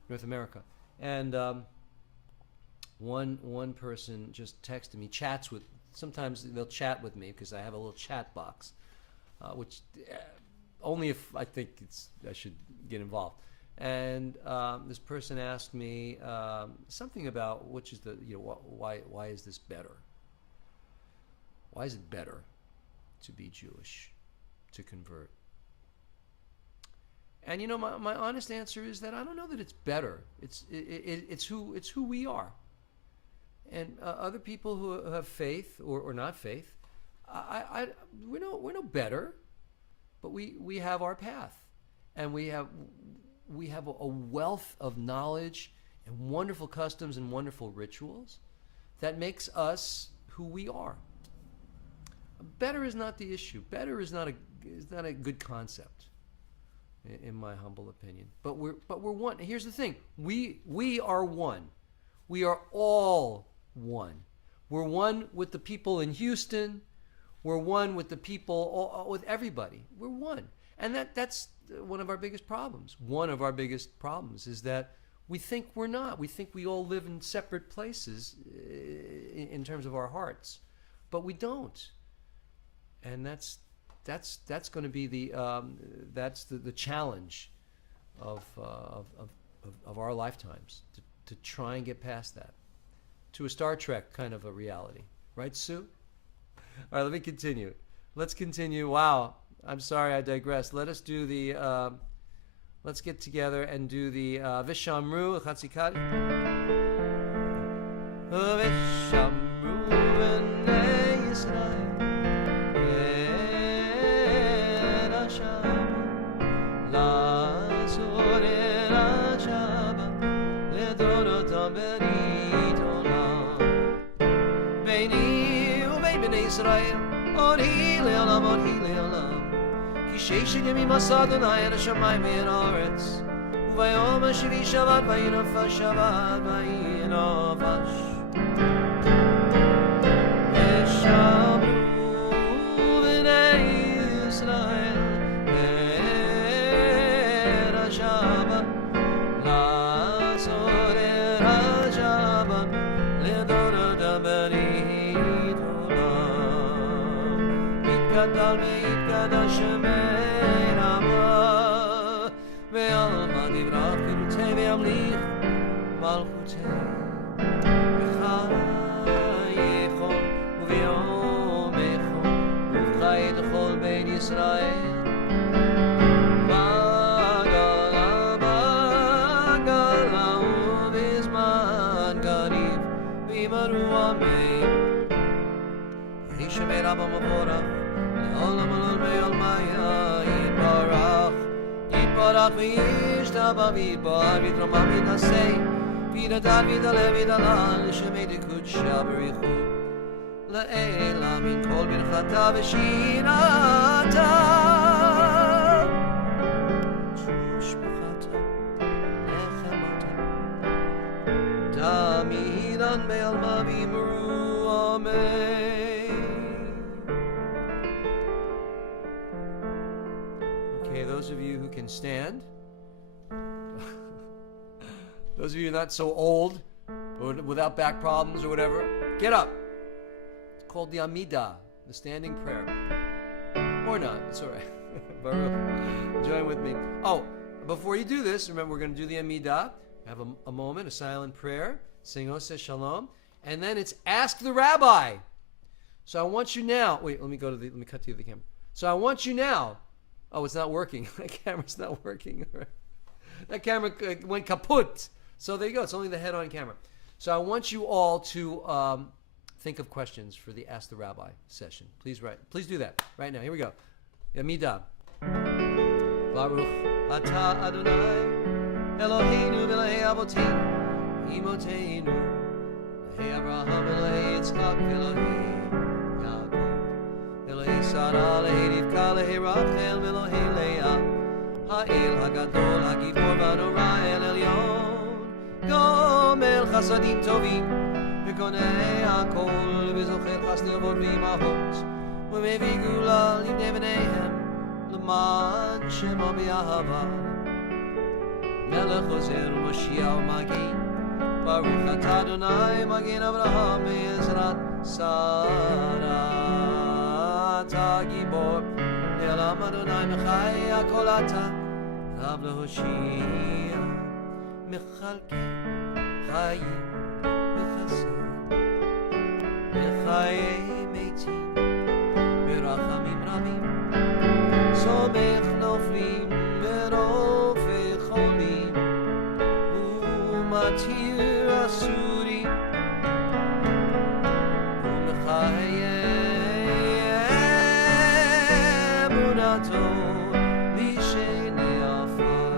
North America, and one person just texted me. Sometimes they'll chat with me because I have a little chat box, which. Only if I think I should get involved. And this person asked me something about which is the why is this better? Why is it better to be Jewish, to convert? And my honest answer is that I don't know that it's better. It's who we are. And other people who have faith or not faith, we're no better. But we have our path, and we have a wealth of knowledge and wonderful customs and wonderful rituals that makes us who we are. Better is not the issue. Better is not a good concept, in my humble opinion. But we're one. Here's the thing: we are one. We are all one. We're one with the people in Houston. We're one with the people, with everybody. We're one. And that's one of our biggest problems. One of our biggest problems is that we think we're not. We think we all live in separate places in terms of our hearts, but we don't. And that's going to be the challenge of our lifetimes, to try and get past that to a Star Trek kind of a reality, right, Sue? All right, let me continue. Let's continue. Wow, I'm sorry, I digress. Let us do the. Let's get together and do the Vishamru Chatzikari. Vishamru B'nai Yisrael Et Hashem La'asur Et Hashem Ledorotam Berit Olam Beini U'bein B'nai Yisrael Ori Le'olam Ori Le'olam Sheish Yemim Asa Adonai Et Hashemayim Ve'et Haaretz U'vayom HaShivi Shabbat Vayinafash Shabbat Vayinafash Vishamru B'nai Yisrael Et HaShabbat La'asor Et HaShabbat Le'doratam Berit Olam Yitgadal Ve'yitgad Hashem ועלמא דברך חירותי וימליך מלכותי בחייכם וביומכם ובחיי לכל בית ישראל בגלה ובזמן קריב וימרו אמן יהי שמי רבא מבורך לעולם ולעולמי עלמיא יתברך Yitbarach v'yishtabah v'yitbar v'yitramah v'yitnaseh v'yidadad v'yidaleh v'yidalal shemei dekudsha b'richu la'ela min kol birchata v'shinata tushbachata nechemata damidan be'alma v'yimru amen. Okay, those of you who can stand, those of you not so old or without back problems or whatever, get up. It's called the Amidah, the standing prayer. Or not, it's all right. Baruch, join with me. Oh, before you do this, remember we're going to do the Amidah. Have a moment, a silent prayer, sing Oseh Shalom, and then it's Ask the Rabbi. So I want you now, wait, let me cut to the other camera. So I want you now. Oh, it's not working. That camera's not working. That camera went kaput. So there you go. It's only the head on camera. So I want you all to think of questions for the Ask the Rabbi session. Please do that right now. Here we go. Yamidah. Baruch Ata Adonai Eloheinu v'Elahei Avoteinu Imoteinu Elahei Abraham Elahei Yitzchak Elahei Elahei Sarah, Elahei Rivka, Elahei Rachel, Elahei Leah, Ha'el HaGadol, HaGibor v'Hanora, El Elyon, Gomel Chasadim Tovim, V'konei HaKol, V'zocher Chasdei V'imahot, V'mevii Gula Livnei B'neihem, L'man Shemo B'Ahava, Melech Ozer U'Mashiach U'Magen, Baruch Atah Adonai, Magen Avraham, Ve'ezrat Sarah. אתה גיבור, לעולם אדוני מחי הכל אתה, רב להושיע, מחלקי חיים וחסד, בחיי מתים, ברחמים רבים, סומך נופלים ברופא חולים, ומתיר אסורים, ומחיי לישני עפר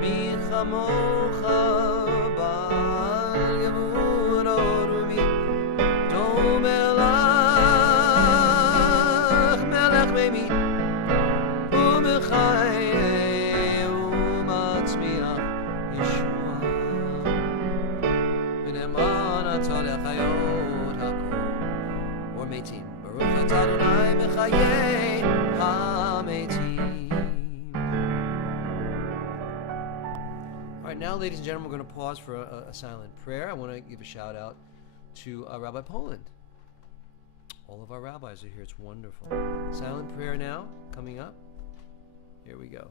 מי כמוך בעל גבורה ורומי דומה לך מלך מימי ומחיה ומצמיח ישועה ונאמן אתה לחיות הכל Chayei HaMetim. All right, now, ladies and gentlemen, we're going to pause for a silent prayer. I want to give a shout out to Rabbi Poland. All of our rabbis are here. It's wonderful. Silent prayer now, coming up. Here we go.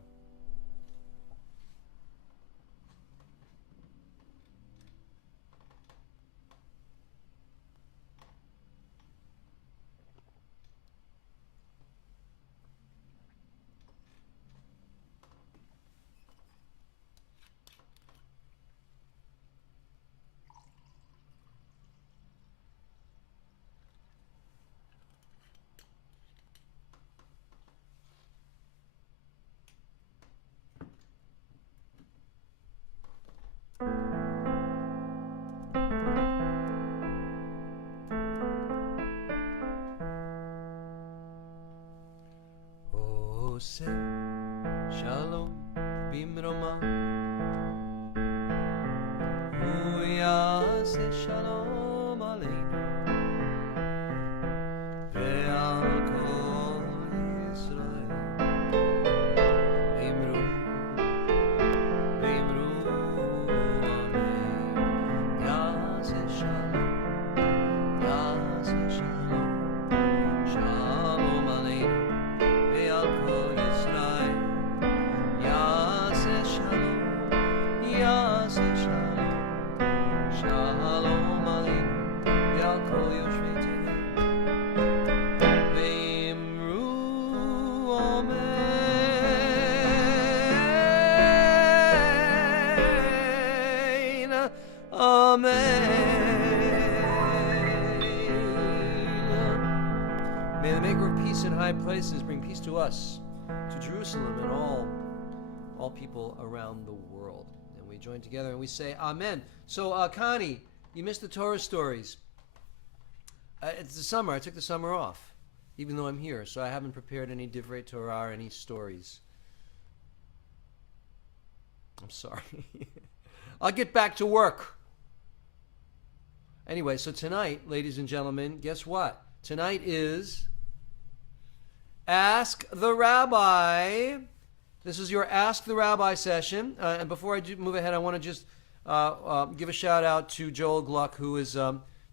Ose Shalom Bimroma Uyase Shalom Aleinu Ve'al Kol Yisrael V'imru Amen Yase Shalom Shalom Aleinu Ve'al Kol Yisrael Yase Shalom Shalom Aleinu Ve'al Kol Yoshvei Tehem Ve'imru Amen Amen. May the maker of peace in high places bring peace to us, to Jerusalem, and all people around the world. And we join together and we say Amen. So, Connie, you missed the Torah stories. It's the summer. I took the summer off, even though I'm here, so I haven't prepared any Divrei Torah or any stories. I'm sorry. I'll get back to work. Anyway, so tonight, ladies and gentlemen, guess what? Tonight is Ask the Rabbi. This is your Ask the Rabbi session. And before I move ahead, I want to just give a shout out to Joel Gluck, who is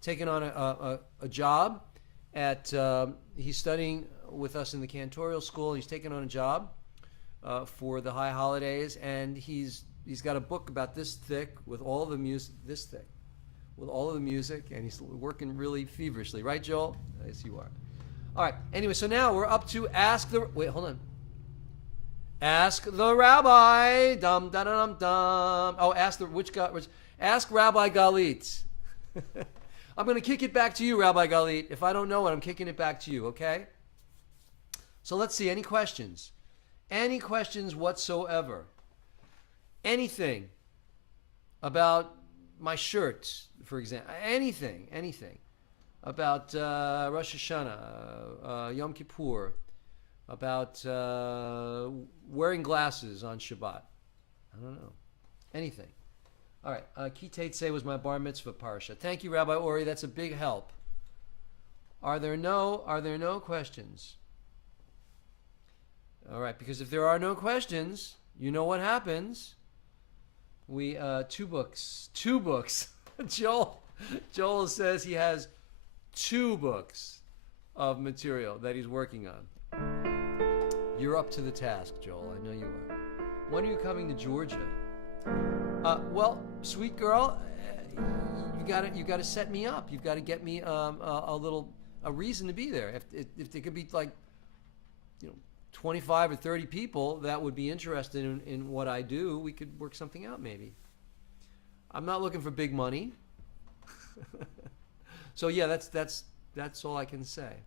taking on a job at, he's studying with us in the Cantorial School. He's taking on a job for the high holidays, and he's got a book about this thick with all the music, this thick, with all of the music, and he's working really feverishly. Right, Joel? Yes, you are. All right. Anyway, so now we're up to Ask the... Wait, hold on. Ask the Rabbi. Dum, dum, dum, dum. Oh, ask Rabbi Galit. I'm going to kick it back to you, Rabbi Galit. If I don't know it, I'm kicking it back to you, okay? So let's see. Any questions? Any questions whatsoever? Anything about my shirt, for example? Anything about Rosh Hashanah, Yom Kippur, about wearing glasses on Shabbat? I don't know. Anything. All right. Kitetse was my bar mitzvah parsha. Thank you, Rabbi Ori. That's a big help. Are there no questions? All right. Because if there are no questions, you know what happens. We two books. Joel says he has 2 books of material that he's working on. You're up to the task, Joel. I know you are. When are you coming to Georgia? Well, sweet girl, you gotta set me up. You've got to get me a reason to be there. If there could be 25 or 30 people that would be interested in what I do, we could work something out maybe. I'm not looking for big money. So yeah, that's all I can say.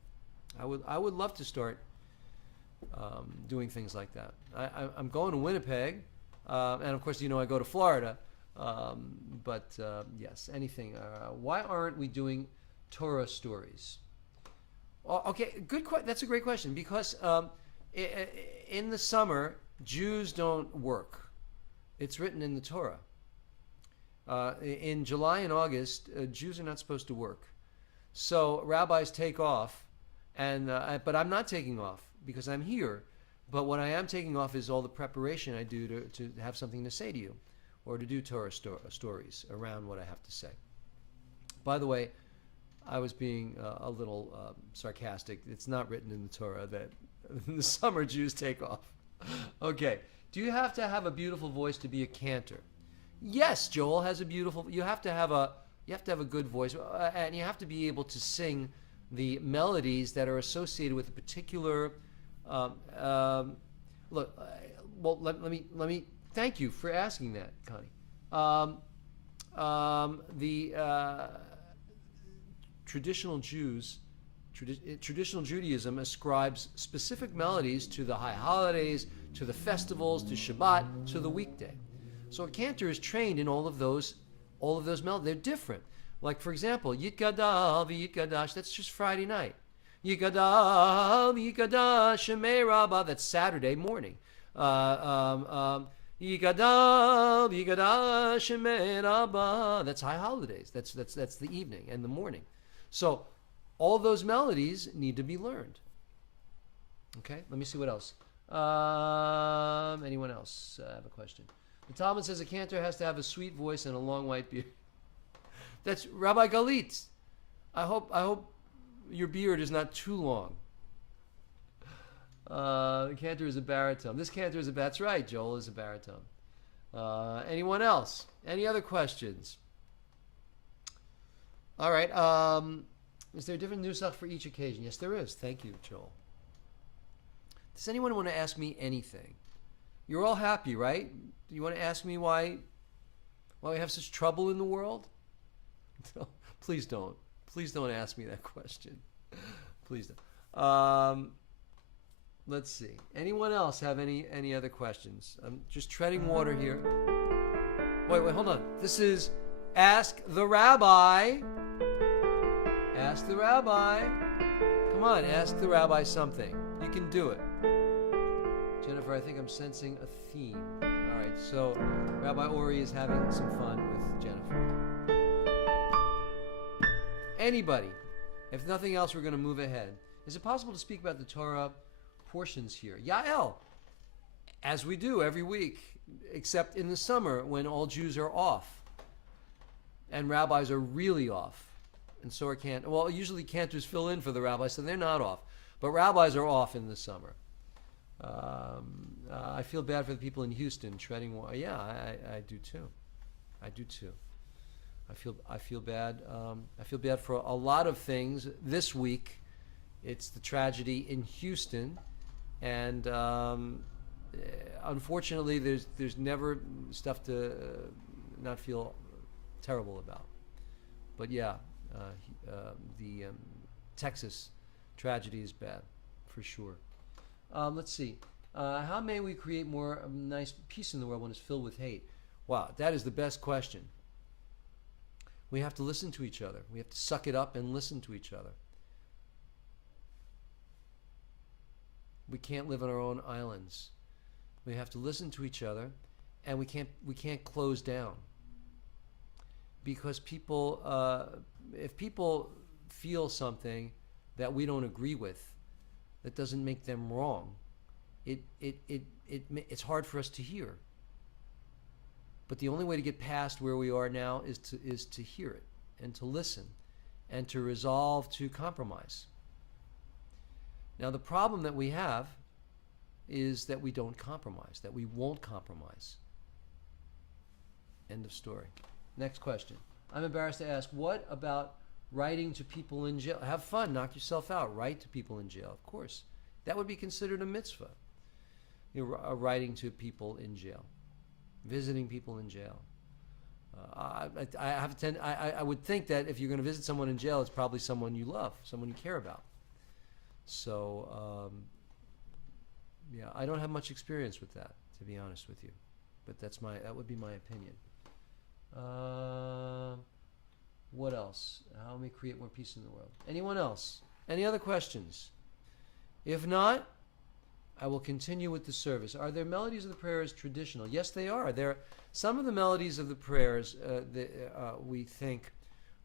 I would love to start doing things like that. I'm going to Winnipeg, and of course, I go to Florida. But yes, anything. Why aren't we doing Torah stories? Okay, that's a great question, because in the summer, Jews don't work. It's written in the Torah. In July and August, Jews are not supposed to work. So rabbis take off But I'm not taking off because I'm here. But what I am taking off is all the preparation I do to have something to say to you, or to do Torah stories around what I have to say. By the way, I was being a little sarcastic. It's not written in the Torah that the summer Jews take off. Okay. Do you have to have a beautiful voice to be a cantor? Yes, Joel has a beautiful. You have to have a good voice, and you have to be able to sing the melodies that are associated with a particular. Look, well, let me thank you for asking that, Connie. Traditional Judaism ascribes specific melodies to the high holidays, to the festivals, to Shabbat, to the weekday. So a cantor is trained in all of those melodies. They're different. Like, for example, Yitgadal v'Yitgadash, that's just Friday night. Yitgadal v'Yitgadash Shemei Rabbi, that's Saturday morning. Yitgadal v'Yitgadash Shemei Rabbi, that's high holidays. That's the evening and the morning. So all those melodies need to be learned. Okay, let me see what else. Anyone else have a question? The Talmud says a cantor has to have a sweet voice and a long white beard. That's Rabbi Galit. I hope your beard is not too long. The cantor is a baritone. This cantor is that's right, Joel is a baritone. Anyone else? Any other questions? All right. Is there a different nusach for each occasion? Yes, there is. Thank you, Joel. Does anyone want to ask me anything? You're all happy, right? Do you want to ask me why we have such trouble in the world? No, please don't. Please don't ask me that question. Please don't. Let's see. Anyone else have any other questions? I'm just treading water here. Wait, hold on. This is Ask the Rabbi. Ask the Rabbi. Come on, ask the Rabbi something. You can do it. Jennifer, I think I'm sensing a theme. All right, so Rabbi Ori is having some fun with Jennifer. Anybody? If nothing else, we're going to move ahead. Is it possible to speak about the Torah portions here? Yael, as we do every week, except in the summer when all Jews are off and rabbis are really off. And so are usually cantors fill in for the rabbis, so they're not off. But rabbis are off in the summer. I feel bad for the people in Houston treading water. Yeah, I do too. I do too. I feel bad. I feel bad for a lot of things. This week, it's the tragedy in Houston, and unfortunately, there's never stuff to not feel terrible about. But yeah, the Texas tragedy is bad, for sure. Let's see. How may we create more nice peace in the world when it's filled with hate? Wow, that is the best question. We have to listen to each other. We have to suck it up and listen to each other. We can't live on our own islands. We have to listen to each other, and we can't close down. Because people, if people feel something that we don't agree with, that doesn't make them wrong, it's hard for us to hear. But the only way to get past where we are now is to hear it and to listen and to resolve to compromise. Now the problem that we have is that we don't compromise, that we won't compromise. End of story. Next question. I'm embarrassed to ask, what about writing to people in jail? Have fun, knock yourself out, write to people in jail, of course. That would be considered a mitzvah, writing to people in jail, visiting people in jail. I would think that if you're going to visit someone in jail, it's probably someone you love, someone you care about. So, yeah, I don't have much experience with that, to be honest with you. But that would be my opinion. What else? How may we create more peace in the world? Anyone else? Any other questions? If not, I will continue with the service. Are there melodies of the prayers traditional? Yes, they are. Some of the melodies of the prayers we think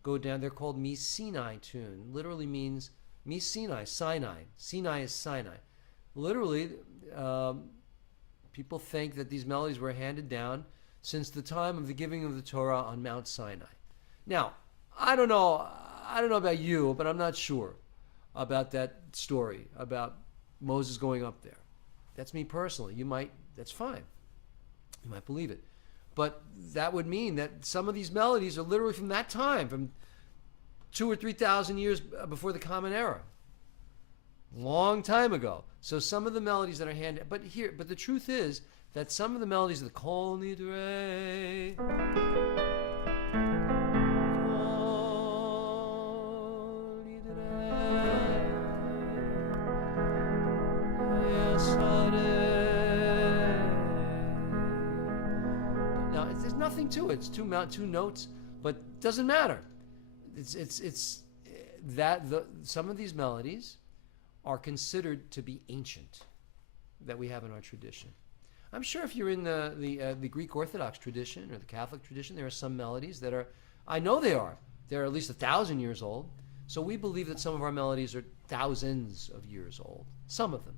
go down. They're called Mi Sinai tune. Literally means Mi Sinai, Sinai. Sinai is Sinai. Literally, people think that these melodies were handed down since the time of the giving of the Torah on Mount Sinai. Now, I don't know about you, but I'm not sure about that story about Moses going up there. That's me personally. That's fine. You might believe it. But that would mean that some of these melodies are literally from that time, from 2,000 or 3,000 years before the Common Era. Long time ago. So some of the melodies that are handed, but the truth is that some of the melodies of the Kol Nidrei, there's nothing to it. It's two notes, but it doesn't matter. Some of these melodies are considered to be ancient that we have in our tradition. I'm sure if you're in the Greek Orthodox tradition or the Catholic tradition, there are some melodies that are, I know they're at least 1,000 years old. So we believe that some of our melodies are thousands of years old. Some of them.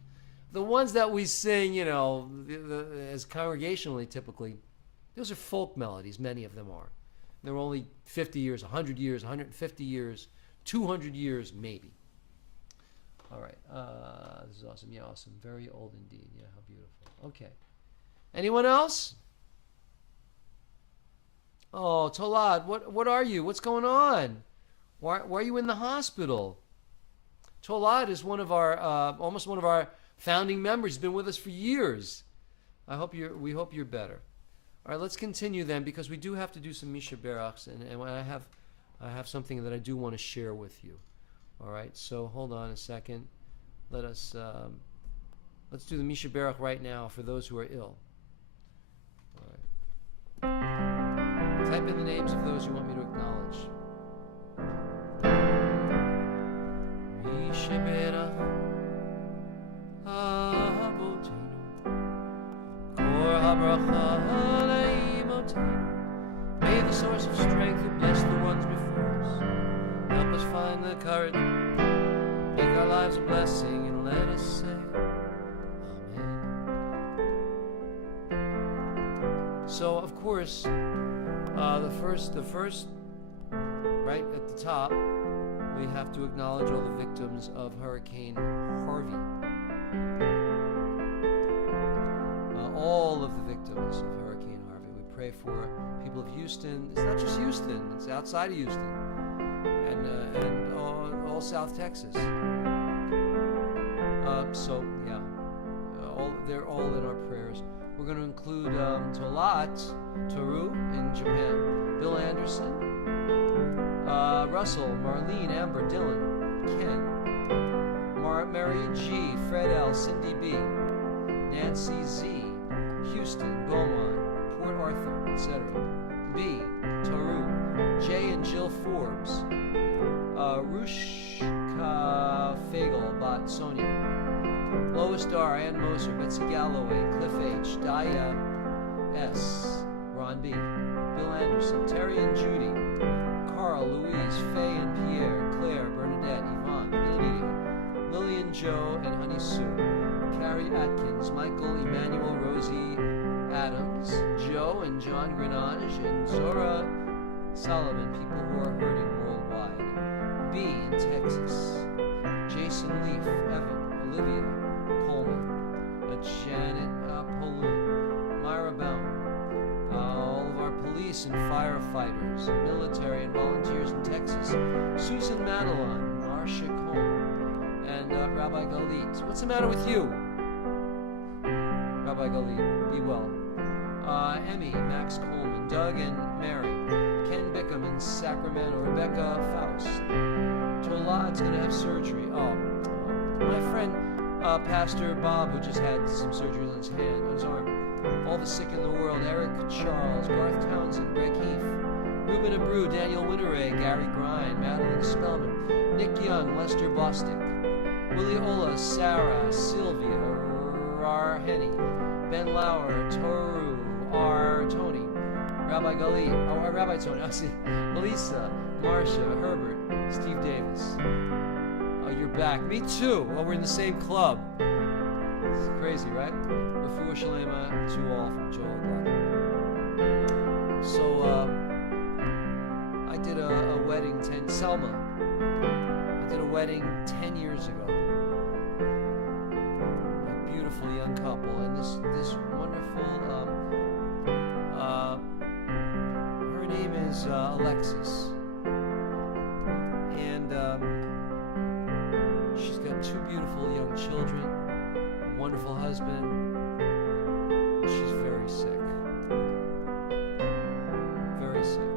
The ones that we sing, as congregationally typically, those are folk melodies, many of them are. They're only 50 years, 100 years, 150 years, 200 years, maybe. All right. This is awesome. Yeah, awesome. Very old indeed. Yeah, how beautiful. Okay. Anyone else? Oh, Tolad, what are you? What's going on? Why are you in the hospital? Tolad is almost one of our founding members. He's been with us for years. We hope you're better. All right, let's continue then, because we do have to do some Misha Berachs, and I have something that I do want to share with you. All right, so hold on a second. Let's do the Misha Berach right now for those who are ill. All right. Type in the names of those you want me to acknowledge. Misha Berach Abotenu Kor HaBracha Leimotenu. May the source of strength who bless the ones before us help us find the courage, make our lives a blessing, and let us say Amen. So, of course, the first, right at the top, we have to acknowledge all the victims of Hurricane Harvey. All of the victims of Hurricane Harvey. We pray for people of Houston. It's not just Houston; it's outside of Houston. And all South Texas. They're all in our prayers. We're going to include Toru in Japan, Bill Anderson, Russell, Marlene, Amber, Dylan, Ken, Mary G, Fred L, Cindy B, Nancy Z, Houston, Beaumont, Port Arthur, etc. B, Toru, J and Jill Forbes, Rushka Fagel, Bat Sonia, Lois Dar, Ann Moser, Betsy Galloway, Cliff H, Daya S, Ron B, Bill Anderson, Terry and Judy, Carl, Louise, Faye and Pierre, Claire, Bernadette, Yvonne, Lydia, Lillian, Joe, and Honey Sue, Carrie Atkins, Michael, Emmanuel, Rosie Adams, Joe and John Grenage, and Zora Solomon, people who are hurting worldwide. B in Texas, Jason Leaf, Evan, Olivia Coleman, Janet Polu, Myra Bound, all of our police and firefighters, military and volunteers in Texas, Susan Madelon, Marcia Cohn, and Rabbi Galit. What's the matter with you? Rabbi Galit, be well. Emmy, Max Coleman, Doug and Mary, Ken Bickham in Sacramento, Rebecca Faust. Tolad's going to have surgery. My friend, Pastor Bob, who just had some surgery on his arm. All the sick in the world, Eric Charles, Garth Townsend, Greg Heath, Ruben Abreu, Daniel Winteray, Gary Grind, Madeline Spellman, Nick Young, Lester Bostic, Willie Ola, Sarah, Sylvia, Rar Henny, Ben Lauer, Toru, R. Tony, Rabbi Galit, Rabbi Tony, I see, Melissa, Marcia, Herbert, Steve Davis. Oh, you're back. Me too. Oh, we're in the same club. It's crazy, right? Refuah Shalema to all from Joel Gluck. So, I did a wedding, Selma. I did a wedding 10 years ago. A beautiful young couple, and this wonderful, her name is Alexis. And she's got 2 beautiful young children, a wonderful husband. She's very sick. Very sick.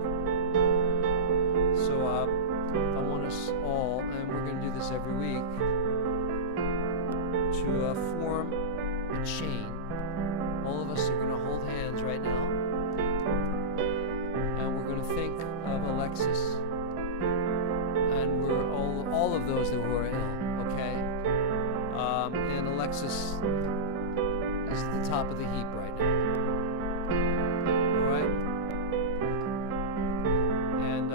So I want us all, and we're going to do this every week, to form a chain. All of us are going to hold hands right now, and we're going to think of Alexis, and we're all of those who are ill, okay? And Alexis is at the top of the heap right now. All right? And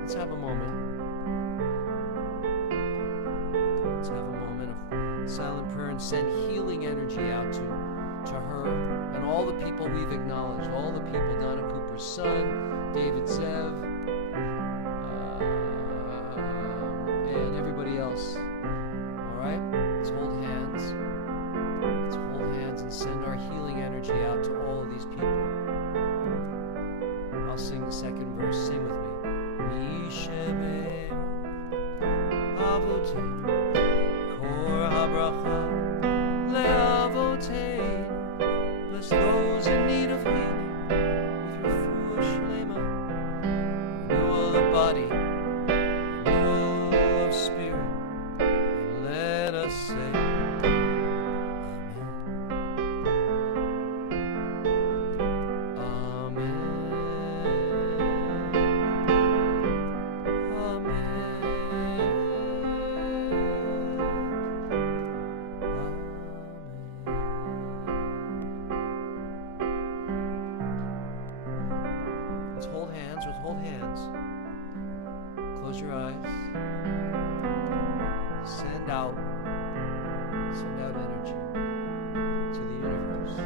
let's have a moment. Let's have a moment of silent prayer and send healing energy out to her and all the people we've acknowledged, all the people, Donna Cooper's son, David Zev, and everybody else. All right? Let's hold hands. Let's hold hands and send our healing energy out to all of these people. I'll sing the second verse. Sing with me. Mishebe Avotenu Kor HaBracha LeAvotenu. Bless those in need of healing with refuah shlema, renewal of body, renewal of spirit, and let us say hold hands. Close your eyes. Send out energy to the universe.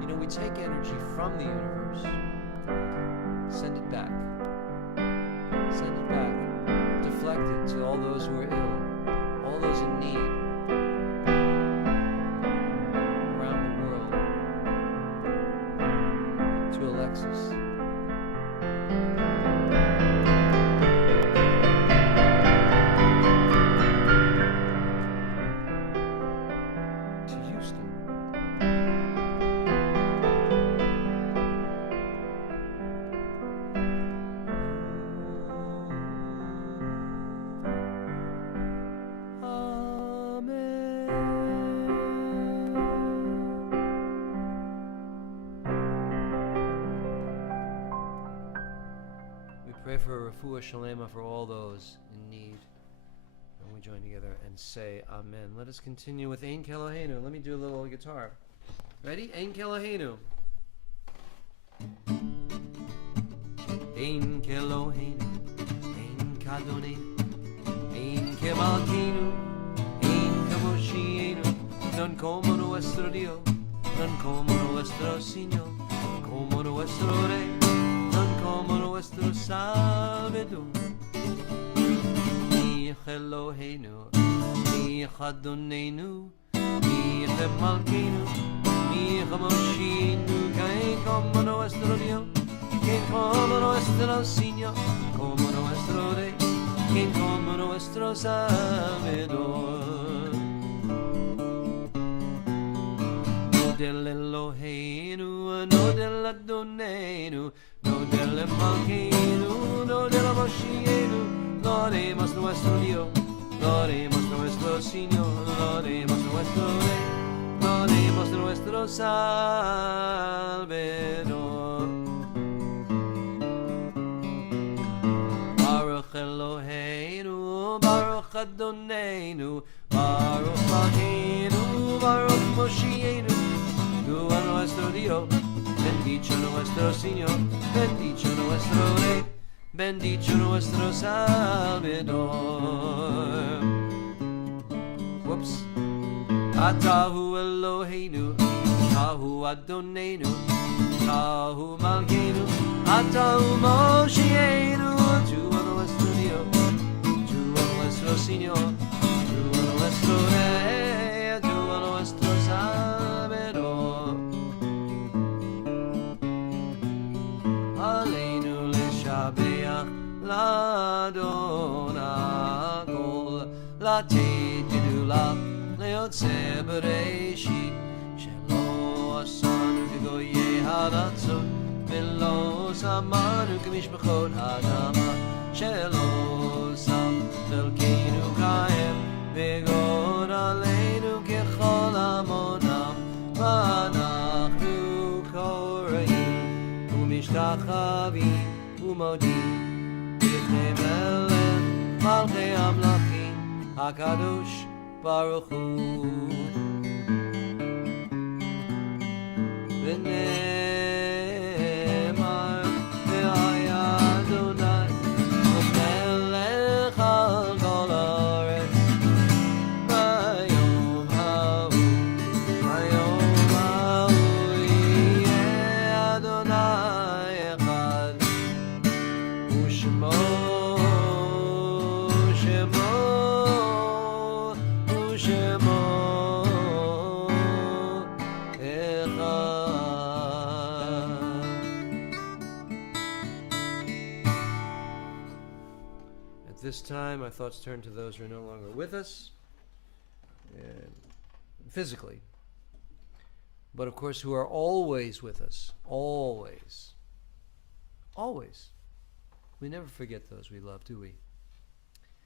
You know, we take energy from the universe. Send it back. Send it back. Deflect it to all those who are ill, all those in need around the world. To Alexis. Pray for refuah shalema for all those in need. And we join together and say amen. Let us continue with Ein Keloheinu. Let me do a little guitar. Ready? Ein Keloheinu. Ein Keloheinu. Ein Kadoneinu. Ein Kemalkeinu. Ein Kamoshienu. Non como nuestro Dios. Non como nuestro Señor. Como nuestro Rey. Como nuestro Salvador, Mi Eloheinu, Mi Adonenu, Mi Malkeinu, Mi Moshiinu, que como nuestro Dios, que como nuestro Señor, como nuestro Rey, que como nuestro Salvador. No del Eloheinu, no del Adonenu, no del Malkeinu, no del Moshienu, lo haremos nuestro Dios, lo haremos nuestro Señor, lo haremos nuestro Rey, lo haremos nuestro Salvador. Baruch Eloheinu, Baruch Adonenu, Baruch Malkeinu, Baruch Moshienu, tú a nuestro Dios. Bendicho nuestro Señor, bendicho nuestro Rey, dicho nuestro Salvador. Whoops. Atahu Eloheinu, Tahu Adonenu, Tahu Malkeinu, Atahu Moshienu, Tua nuestro Dios, Tua nuestro Señor, Tua nuestro Rey, Tua nuestro Salvador. Aleinu leshabeach ladona kol latet gedula leotze bereshit shelo asanu gegoye haratzot velo samanu kemishpachot adama shelo sam velkeinu kaem vegod aleinu kechol amonam vanachnu koreim umishtachavim umodim b'fnei melech malchei amlachim hakadosh Baruch Hu. V'ne'emar ve'aya Adonai u'melech al kol haaretz v'yom ha'hu yeh Adonai echad u'shmo This time, our thoughts turn to those who are no longer with us, physically, but of course, who are always with us. Always. Always. We never forget those we love, do we?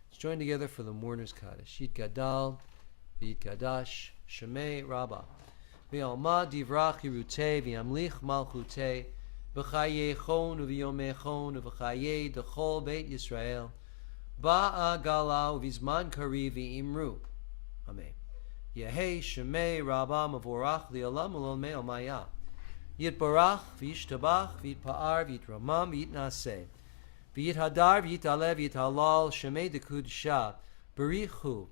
Let's join together for the mourner's Kaddish. Yit Gadal, V'yit Gadash, Shemei Rabba. V'yalma divrach yirutei, v'yamlich malchutei, v'chayei chon, v'yomei chon, v'chayei dechol Beit Yisrael. Ba'a gala uvizman kari v'imru. Amen. Yehei shemei rabba mavorach li'olam ul'olmei omaya. Yitbarach v'yishtabach v'yitpa'ar v'yitramam v'yitnaseh. V'yithadar v'yitalev v'yithalal shemei dekudisha. Barichu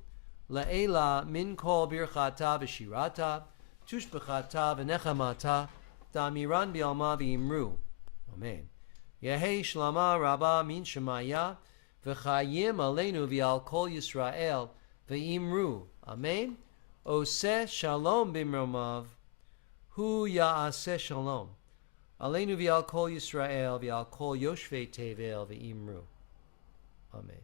la'ela min kol birchata v'shirata. Tushbechata v'nechamata. Damiran bi'alma v'imru. Amen. Yehei shlama rabba min shemaya. V'chayim aleinu v'al kol Yisrael v'imru. Amen. Oseh shalom b'mromav. Hu ya'aseh shalom. Aleinu v'al kol Yisrael v'al kol yoshvei tevel v'imru. Amen.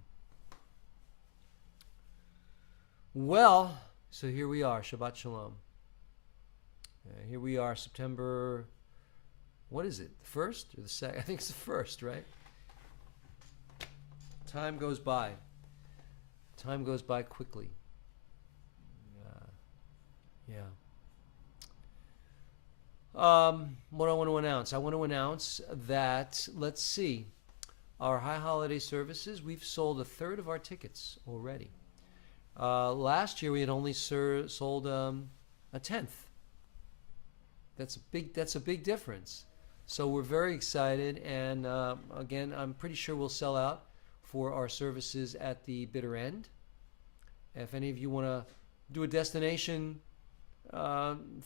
Well, so here we are. Shabbat shalom. Here we are, September, what is it? The 1st or the 2nd? I think it's the 1st, right? Time goes by. Time goes by quickly. What do I want to announce? I want to announce that, let's see, our high holiday services, we've sold a third of our tickets already. Last year we had only sold a tenth. That's a big difference. So we're very excited, and again, I'm pretty sure we'll sell out for our services at the bitter end. If any of you want to do a destination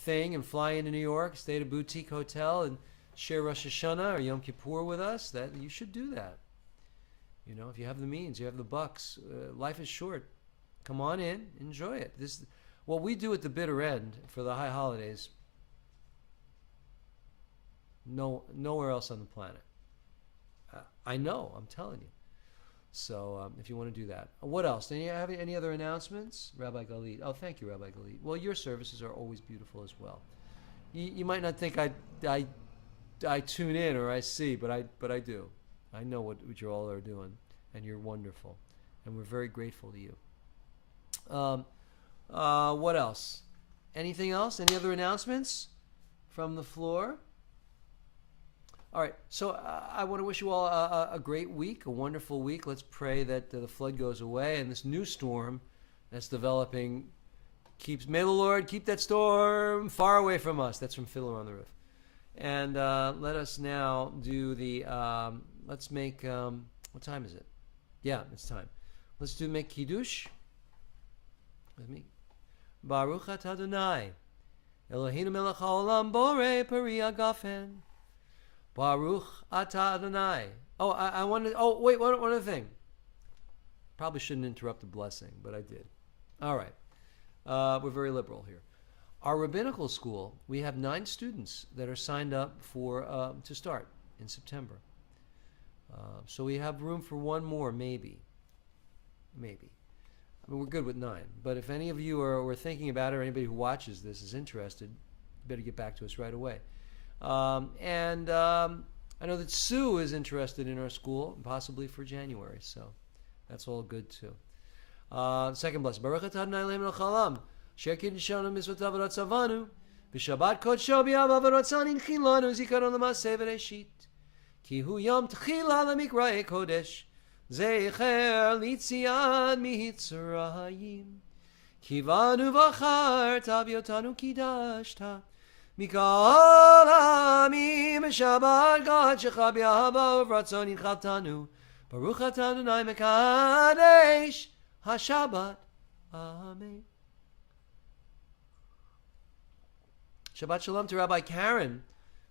thing and fly into New York, stay at a boutique hotel and share Rosh Hashanah or Yom Kippur with us, that you should do that. You know, if you have the means, you have the bucks. Life is short. Come on in, enjoy it. This, what we do at the bitter end for the high holidays, nowhere else on the planet. I know, I'm telling you. So if you want to do that. What else? Do you have any other announcements? Rabbi Galit. Oh, thank you, Rabbi Galit. Well, your services are always beautiful as well. You might not think I tune in or I see, but I do. I know what you all are doing, and you're wonderful. And we're very grateful to you. What else? Anything else? Any other announcements from the floor? All right, so I want to wish you all a great week, a wonderful week. Let's pray that the flood goes away and this new storm that's developing may the Lord keep that storm far away from us. That's from Fiddler on the Roof. And let us now do the, let's make What time is it? Yeah, it's time. Let's make Kiddush with me. Baruch atah Adonai, Eloheinu melech haolam borei peri agafen. Baruch atah Adonai. Oh, I wanted. Oh, wait, one other thing. Probably shouldn't interrupt the blessing, but I did. All right. We're very liberal here. Our rabbinical school, we have 9 students that are signed up for to start in September. So we have room for one more, maybe. I mean, we're good with 9. But if any of you are thinking about it, or anybody who watches this is interested, you better get back to us right away. And I know that Sue is interested in our school, possibly for January. So that's all good too. Second blessing. Baruch atah Adonai Eloheinu melech haolam, asher kiddushanu mitzvotav v'ratzavanu, v'shabbat kodsho b'yavav v'ratzanin chilanu zikaron l'maseh v'reshit. Ki hu yom tchila l'mikra'ei kodesh, zecher litziat mitzrayim. Kivanu v'acharta v'yotanu kidashta, mikol ha'amim v'shabbat kodshecha b'yavav v'ratzanin chaltanu. Baruch atah Adonai mekadesh haShabbat. Amen. Shabbat Shalom to Rabbi Karen,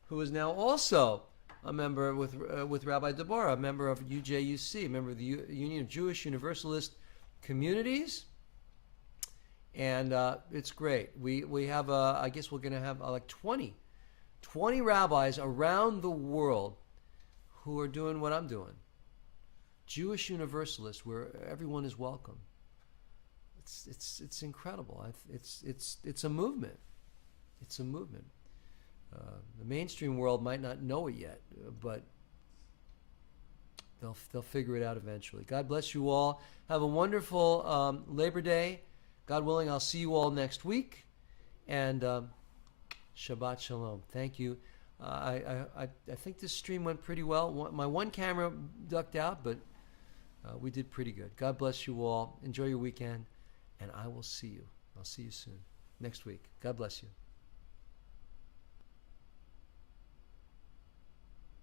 who is now also a member with Rabbi Deborah, a member of UJUC, a member of the Union of Jewish Universalist Communities. And it's great. We have, I guess we're going to have like 20 rabbis around the world who are doing what I'm doing. Jewish Universalists, where everyone is welcome. It's incredible. It's a movement. It's a movement. The mainstream world might not know it yet, but they'll figure it out eventually. God bless you all. Have a wonderful Labor Day. God willing, I'll see you all next week. And Shabbat Shalom. Thank you. I think this stream went pretty well. My one camera ducked out, but we did pretty good. God bless you all. Enjoy your weekend, and I will see you. I'll see you soon next week. God bless you.